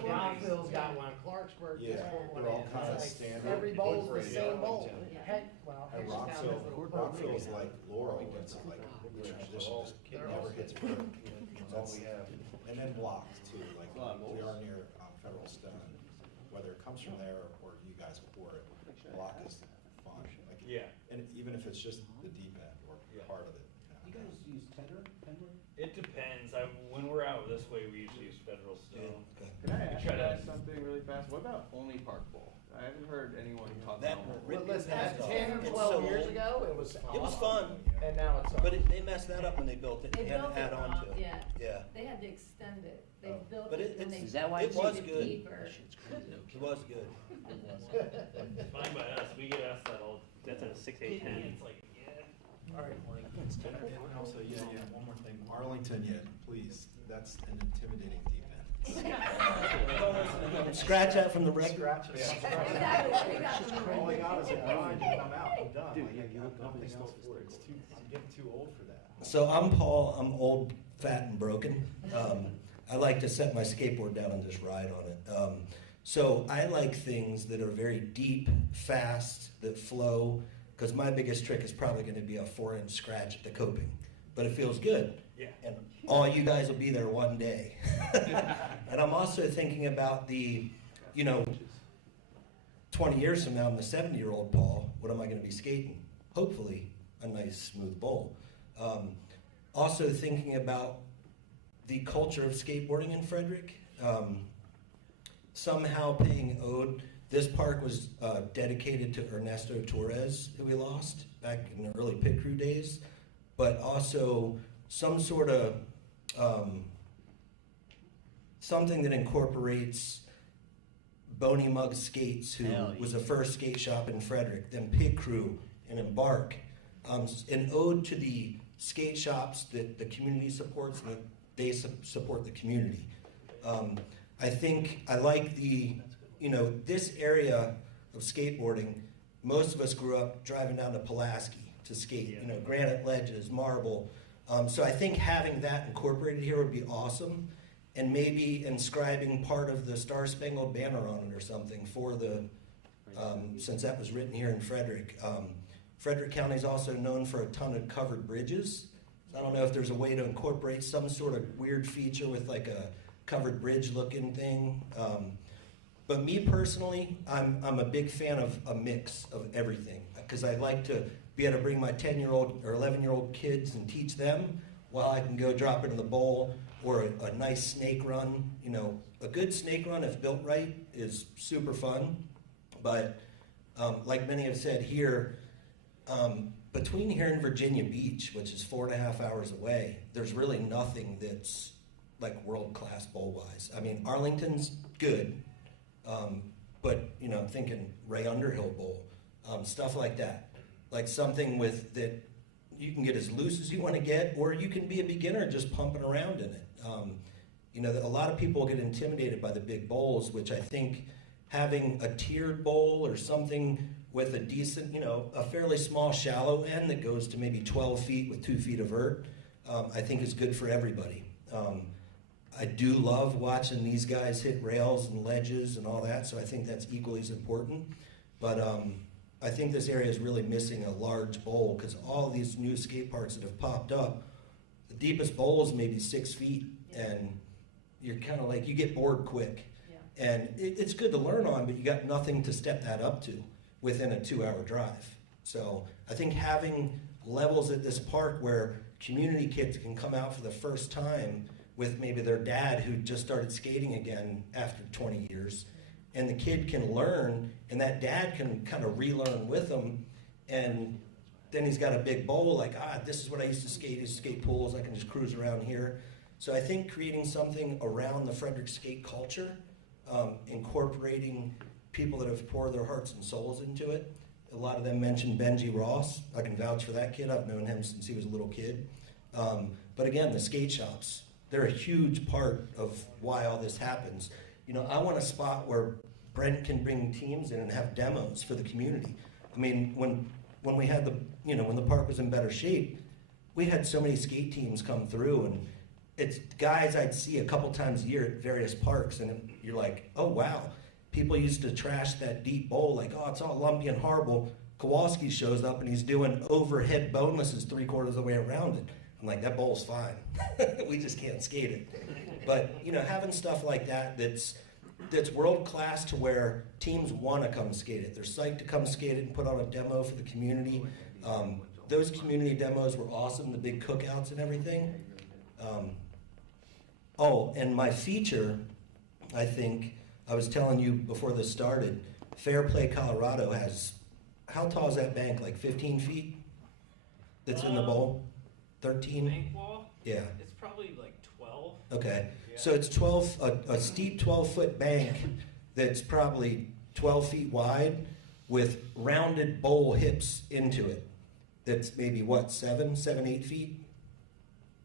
Brownfield's got one, Clarksburg just put one they're all in. kind of It's like standard. every bowl's the incorporated. same bowl. Heck, well, And Hagerstown has a little Rockville is program. like Laurel, it's like tradition just never hits a curve. all we have. And then blocked too, like we are near Federal Stone. Whether it comes from there or you guys pour it, block is fun. Like, Yeah. And even if it's just the deep end or part of it. You guys use Tender? It depends. When we're out this way, we usually use Federal Stone. Can I ask you guys something really fast? What about Only Park Bowl? I haven't heard anyone talk That, about listen, that. 10 or It's 12 so years old. ago, it was It was awesome. fun. And now it's. But they messed that up when they built it. They They had built to add it on wrong, to it. yeah. Yeah. They had to extend it. They built But it and they it made was it good. deeper. It was good. It's fine by us. We get asked that all. That's a 6-8-10. It's like, yeah. All right, Mike. And also, one more thing. Arlington, please, that's an intimidating defense. Scratch that from the record. All I got is a grind and I'm out, I'm done. Like, I got nothing else for it. I'm getting too old for that. So I'm Paul, I'm old, fat, and broken. I like to set my skateboard down and just ride on it. So I like things that are very deep, fast, that flow, because my biggest trick is probably going to be a 4-inch scratch at the coping. But it feels good. Yeah. And all you guys will be there one day. And I'm also thinking about the, 20 years from now, I'm the 70-year-old Paul. What am I going to be skating? Hopefully, a nice, smooth bowl. Also thinking about the culture of skateboarding in Frederick. Somehow paying ode. This park was dedicated to Ernesto Torres, who we lost back in the early pit crew days, but also some sort of something that incorporates Boney Mug Skates, who was the first skate shop in Frederick, then Pit Crew and Embark. An ode to the skate shops that the community supports and that they support the community. I think I like this area of skateboarding. Most of us grew up driving down to Pulaski to skate, granite ledges, marble. So I think having that incorporated here would be awesome, and maybe inscribing part of the Star Spangled Banner on it or something for the, since that was written here in Frederick. Frederick County is also known for a ton of covered bridges. So I don't know if there's a way to incorporate some sort of weird feature with like a covered bridge looking thing. But me personally, I'm a big fan of a mix of everything, because I like to be able to bring my 10-year-old or 11-year-old kids and teach them while I can go drop into the bowl, or a nice snake run. A good snake run, if built right, is super fun. But like many have said here, between here and Virginia Beach, which is 4.5 hours away, there's really nothing that's like world-class bowl-wise. I mean, Arlington's good, but I'm thinking Ray Underhill Bowl, stuff like that. Like something with that you can get as loose as you want to get, or you can be a beginner just pumping around in it. A lot of people get intimidated by the big bowls, which I think having a tiered bowl or something with a decent, a fairly small shallow end that goes to maybe 12 feet with 2 feet of vert, I think is good for everybody. I do love watching these guys hit rails and ledges and all that, so I think that's equally as important. But I think this area is really missing a large bowl, because all these new skate parks that have popped up, the deepest bowl is maybe 6 feet, and you're kind of like, you get bored quick. Yeah. And it's good to learn on, but you got nothing to step that up to within a 2-hour drive. So I think having levels at this park where community kids can come out for the first time with maybe their dad who just started skating again after 20 years, and the kid can learn, and that dad can kind of relearn with them, and then he's got a big bowl like, this is what I used to skate. I used to skate pools. I can just cruise around here. So I think creating something around the Frederick skate culture, incorporating people that have poured their hearts and souls into it. A lot of them mentioned Benji Ross. I can vouch for that kid. I've known him since he was a little kid. But again, the skate shops, they're a huge part of why all this happens. I want a spot where Brent can bring teams in and have demos for the community. I mean, when we had when the park was in better shape, we had so many skate teams come through, and it's guys I'd see a couple times a year at various parks, and you're like, oh wow. People used to trash that deep bowl like, oh, it's all lumpy and horrible. Kowalski shows up and he's doing overhead bonelesses 3/4 of the way around it. I'm like, that bowl's fine. We just can't skate it. But, you know, having stuff like that that's world class to where teams want to come skate it. They're psyched to come skate it and put on a demo for the community. Those community demos were awesome, the big cookouts and everything. Oh, and my feature, I think, I was telling you before this started, Fair Play Colorado has, how tall is that bank? Like 15 feet? That's in the bowl? 13? Bank wall? Yeah. It's probably like 12. Okay. So it's 12, a steep 12-foot bank that's probably 12 feet wide with rounded bowl hips into it. That's maybe what, 7, 8 feet?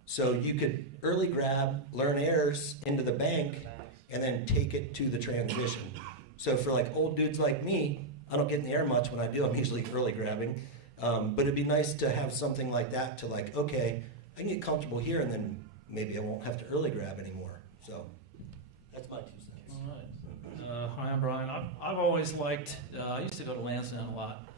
So you could early grab, learn airs into the bank, and then take it to the transition. So for like old dudes like me, I don't get in the air much when I do. I'm usually early grabbing. But it'd be nice to have something like that to like, okay, I can get comfortable here and then maybe I won't have to early grab anymore. So that's my 2 cents. All right. Hi, I'm Brian. I've always liked, I used to go to Lansdowne a lot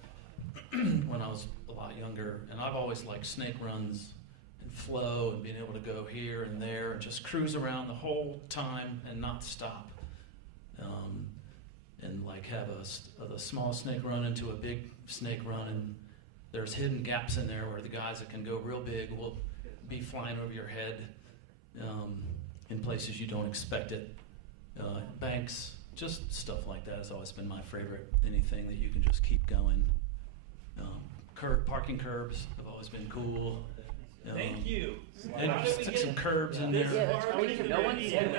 when I was a lot younger, and I've always liked snake runs and flow and being able to go here and there and just cruise around the whole time and not stop. And like have a small snake run into a big snake run, and there's hidden gaps in there where the guys that can go real big will be flying over your head in places you don't expect it. Banks, just stuff like that has always been my favorite. Anything that you can just keep going. Parking curbs have always been cool. Thank you. And How just did we took get some curbs in there. No one said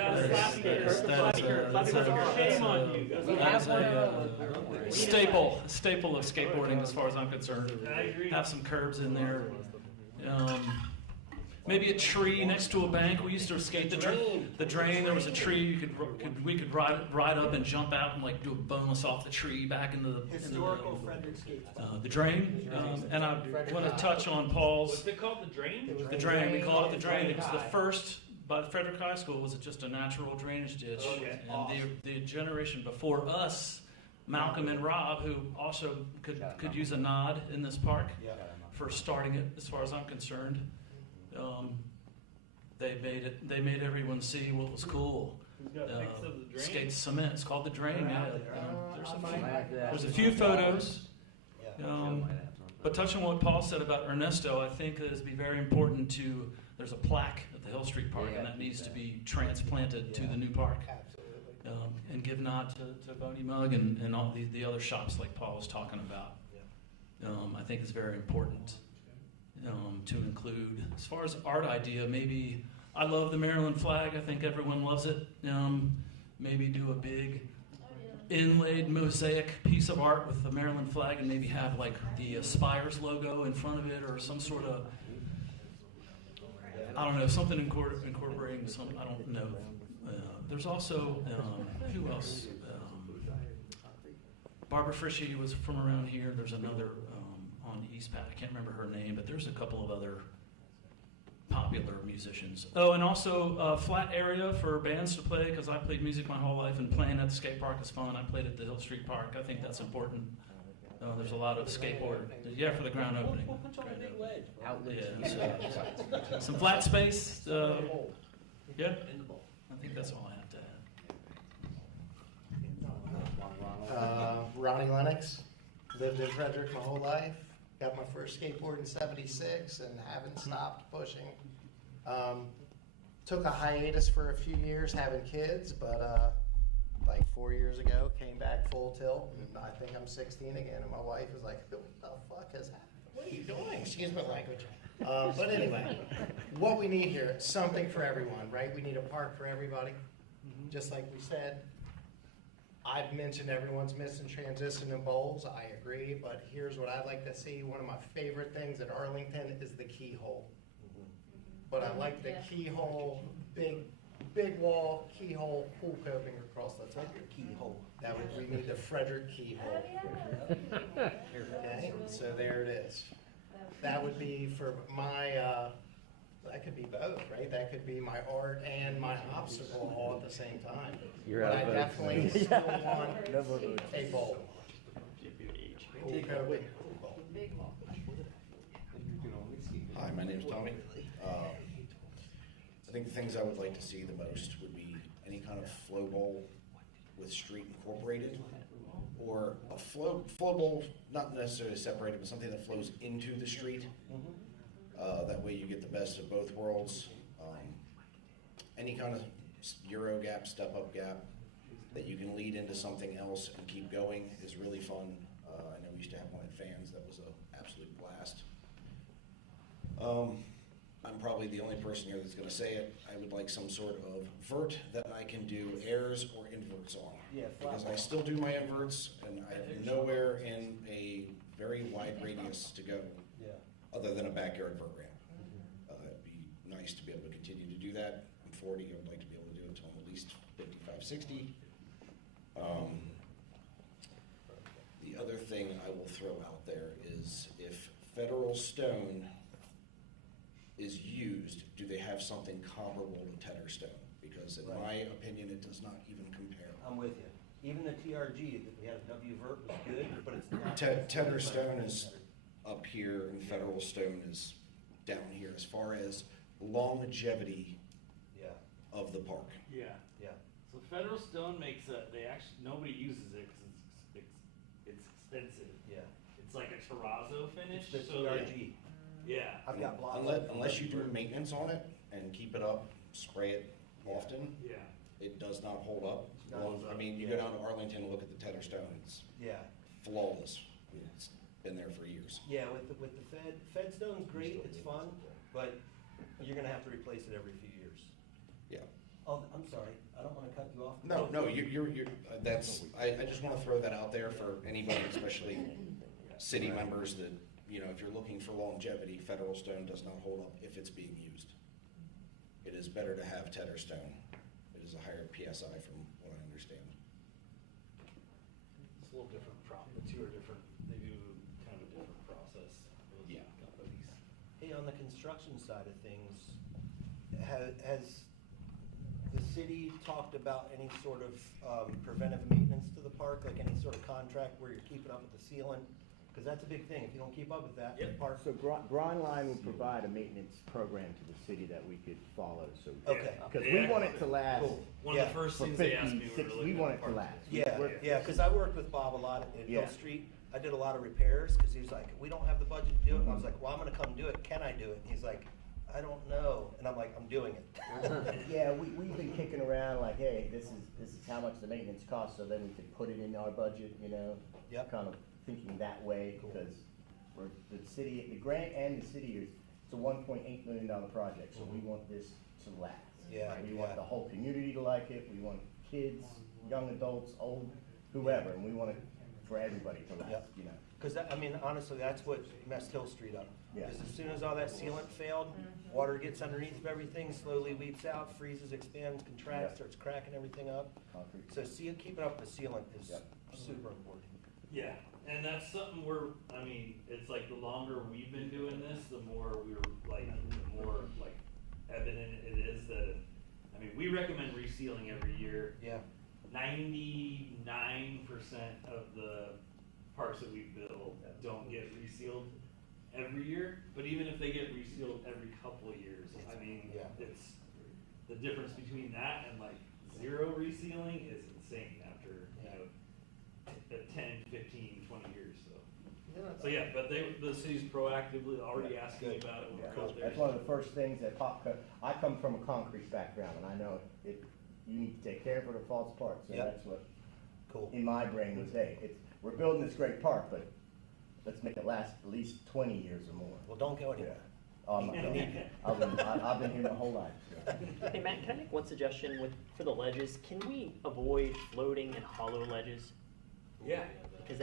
Staple of skateboarding as far as I'm concerned. Have some curbs in there. Maybe a tree next to a bank. We used to skate the drain. There was a tree we could ride up and jump out and like do a bonus off the tree back into the Historical Frederick skate park. the drain. And I want to touch on Paul's. What's it called? The drain? The drain. We call it the drain. It was the first by the Frederick High School. Was just a natural drainage ditch. Okay. And Awesome. the generation before us, Malcolm and Rob, who also could use a nod in this park for starting it, as far as I'm concerned. They made everyone see what was cool. Skate cement. It's called the drain. Yeah. There's a few photos. But touching on what Paul said about Ernesto, I think it is be very important to. There's a plaque at the Hill Street Park, and that needs to be transplanted to the new park. And give nod to Boney Mug and all the other shops like Paul was talking about. I think it's very important. To include. As far as art idea, maybe I love the Maryland flag. I think everyone loves it. Maybe do a big inlaid mosaic piece of art with the Maryland flag and maybe have like the Spires logo in front of it or some sort of, I don't know, something incorporating some, I don't know. There's also, who else? Barbara Frischi was from around here. There's another on East Pat. I can't remember her name, but there's a couple of other popular musicians. Oh, and also a flat area for bands to play, because I played music my whole life, and playing at the skate park is fun. I played at the Hill Street Park. I think that's important. There's a lot of skateboard. Yeah, for the ground opening. Yeah, some flat space. Yeah, I think that's all I have to add. Ronnie Lennox, lived in Frederick my whole life. Got my first skateboard in '76 and haven't stopped pushing. Took a hiatus for a few years having kids, but like 4 years ago came back full tilt, and I think I'm 16 again. And my wife is like, "What the fuck has happened? What are you doing?" Excuse my language. But anyway, what we need here, something for everyone, right? We need a park for everybody, just like we said. I've mentioned everyone's missing transition and bowls. I agree, but here's what I'd like to see. One of my favorite things at Arlington is the keyhole. But I like the keyhole, big wall, keyhole, pool coping across the top. Keyhole. We need the Frederick keyhole. Okay, so there it is. That would be for my, that could be both, right? That could be my art and my obstacle all at the same time. But I definitely still want a bowl. Pool coping. Hi, my name's Tony. I think the things I would like to see the most would be any kind of flow bowl with street incorporated, or a flow bowl, not necessarily separated, but something that flows into the street. That way you get the best of both worlds. Any kind of Euro gap, step up gap that you can lead into something else and keep going is really fun. I know we used to have one at Fans that was an absolute blast. I'm probably the only person here that's going to say it. I would like some sort of vert that I can do airs or inverts on. Yeah, because I still do my inverts, and I have nowhere in a very wide radius to go other than a backyard vert ramp. It'd be nice to be able to continue to do that. I'm 40. I would like to be able to do it until I'm at least 55, 60. The other thing I will throw out there is if Federal Stone is used, do they have something comparable to Tedder Stone? Because in my opinion, it does not even compare. I'm with you. Even the TRG that we had, W Vert was good, but it's not. Tedder Stone is up here and Federal Stone is down here as far as longevity of the park. Yeah. So Federal Stone makes nobody uses it because it's expensive. Yeah. It's like a terrazzo finish. It's the so TRG. Yeah. I've got blocks. Unless you do maintenance on it and keep it up, spray it often. Yeah. It does not hold up. I mean, you go down to Arlington and look at the Tedder Stone. It's flawless. It's been there for years. Yeah, with the Fed Stone's great. It's fun, but you're gonna have to replace it every few years. Yeah. Oh, I'm sorry. I don't want to cut you off. No, you're that's. I just want to throw that out there for anybody, especially city members, that if you're looking for longevity, Federal Stone does not hold up if it's being used. It is better to have Tedder Stone. It is a higher PSI from what I understand. It's a little different. The two are different. They do kind of a different process. Those companies. Hey, on the construction side of things, has the city talked about any sort of preventive maintenance to the park, like any sort of contract where you're keeping up with the sealant? Because that's a big thing. If you don't keep up with that, the park. So Grindline will provide a maintenance program to the city that we could follow. So because we want it to last. Cool. One of the first things they asked me we want it to last. Yeah, because I worked with Bob a lot at Hill Street. I did a lot of repairs because he was like, we don't have the budget to do it. And I was like, well, I'm going to come do it. Can I do it? And he's like, I don't know. And I'm like, I'm doing it. Yeah, we've been kicking around like, hey, this is how much the maintenance costs, so then we could put it in our budget, kind of thinking that way, because we're the city, the grant and the city it's a $1.8 million project, so we want this to last. We want the whole community to like it. We want kids, young adults, old, whoever, and we want it for everybody to last. Because honestly, that's what messed Hill Street up. Yeah. Because as soon as all that sealant failed, water gets underneath of everything, slowly weeps out, freezes, expands, contracts, starts cracking everything up. Concrete. So keeping up with the sealant is super important. Yeah, and that's something it's like the longer we've been doing this, the more evident it is that, we recommend resealing every year. Yeah. 99% of the parks that we build don't get resealed every year, but even if they get resealed every couple of years, it's the difference between that and like zero resealing is insane after 10, 15, 20 years. So but the city's proactively already asking about it when we're out there. That's one of the first things that I come from a concrete background, and I know you need to take care of it or it falls apart. So that's what in my brain was, hey, we're building this great park, but let's make it last at least 20 years or more. Well, don't go anywhere. Oh, I'm not going. I've been here my whole life. So. Hey Matt, can I make one suggestion for the ledges? Can we avoid floating and hollow ledges? Yeah. Because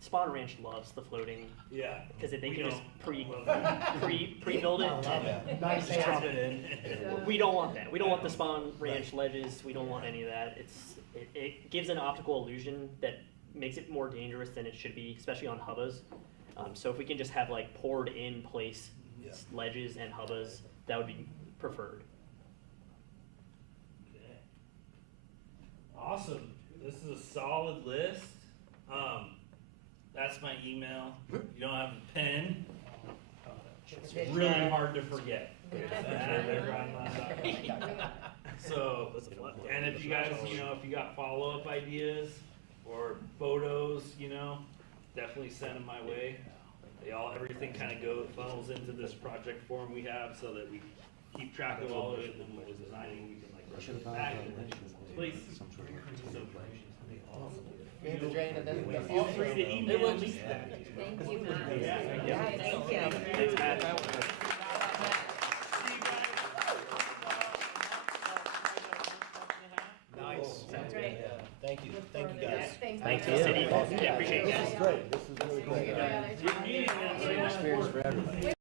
Spawn Ranch loves the floating. Yeah. Because they can just pre-build it. Nice just drop it in. We don't want that. We don't want the Spawn Ranch ledges. We don't want any of that. It gives an optical illusion that makes it more dangerous than it should be, especially on hubbas. So if we can just have like poured in place ledges and hubbas, that would be preferred. Okay. Awesome. This is a solid list. That's my email. You don't have a pen. it's really hard to forget. So, and if you guys, you know, if you got follow-up ideas or photos, you know, definitely send them my way. Everything kind of funnels into this project form we have so that we keep track of all of it, and when we're designing, we can like rush it back. Please. Feel free to email me. Thank you, Matt. Yeah, thank you. Thanks, Matt. Nice. Sounds great. Thank you. Thank you, guys. Thank you. Yeah, appreciate it. This is great. This is really great. Your meeting, Experience for everybody.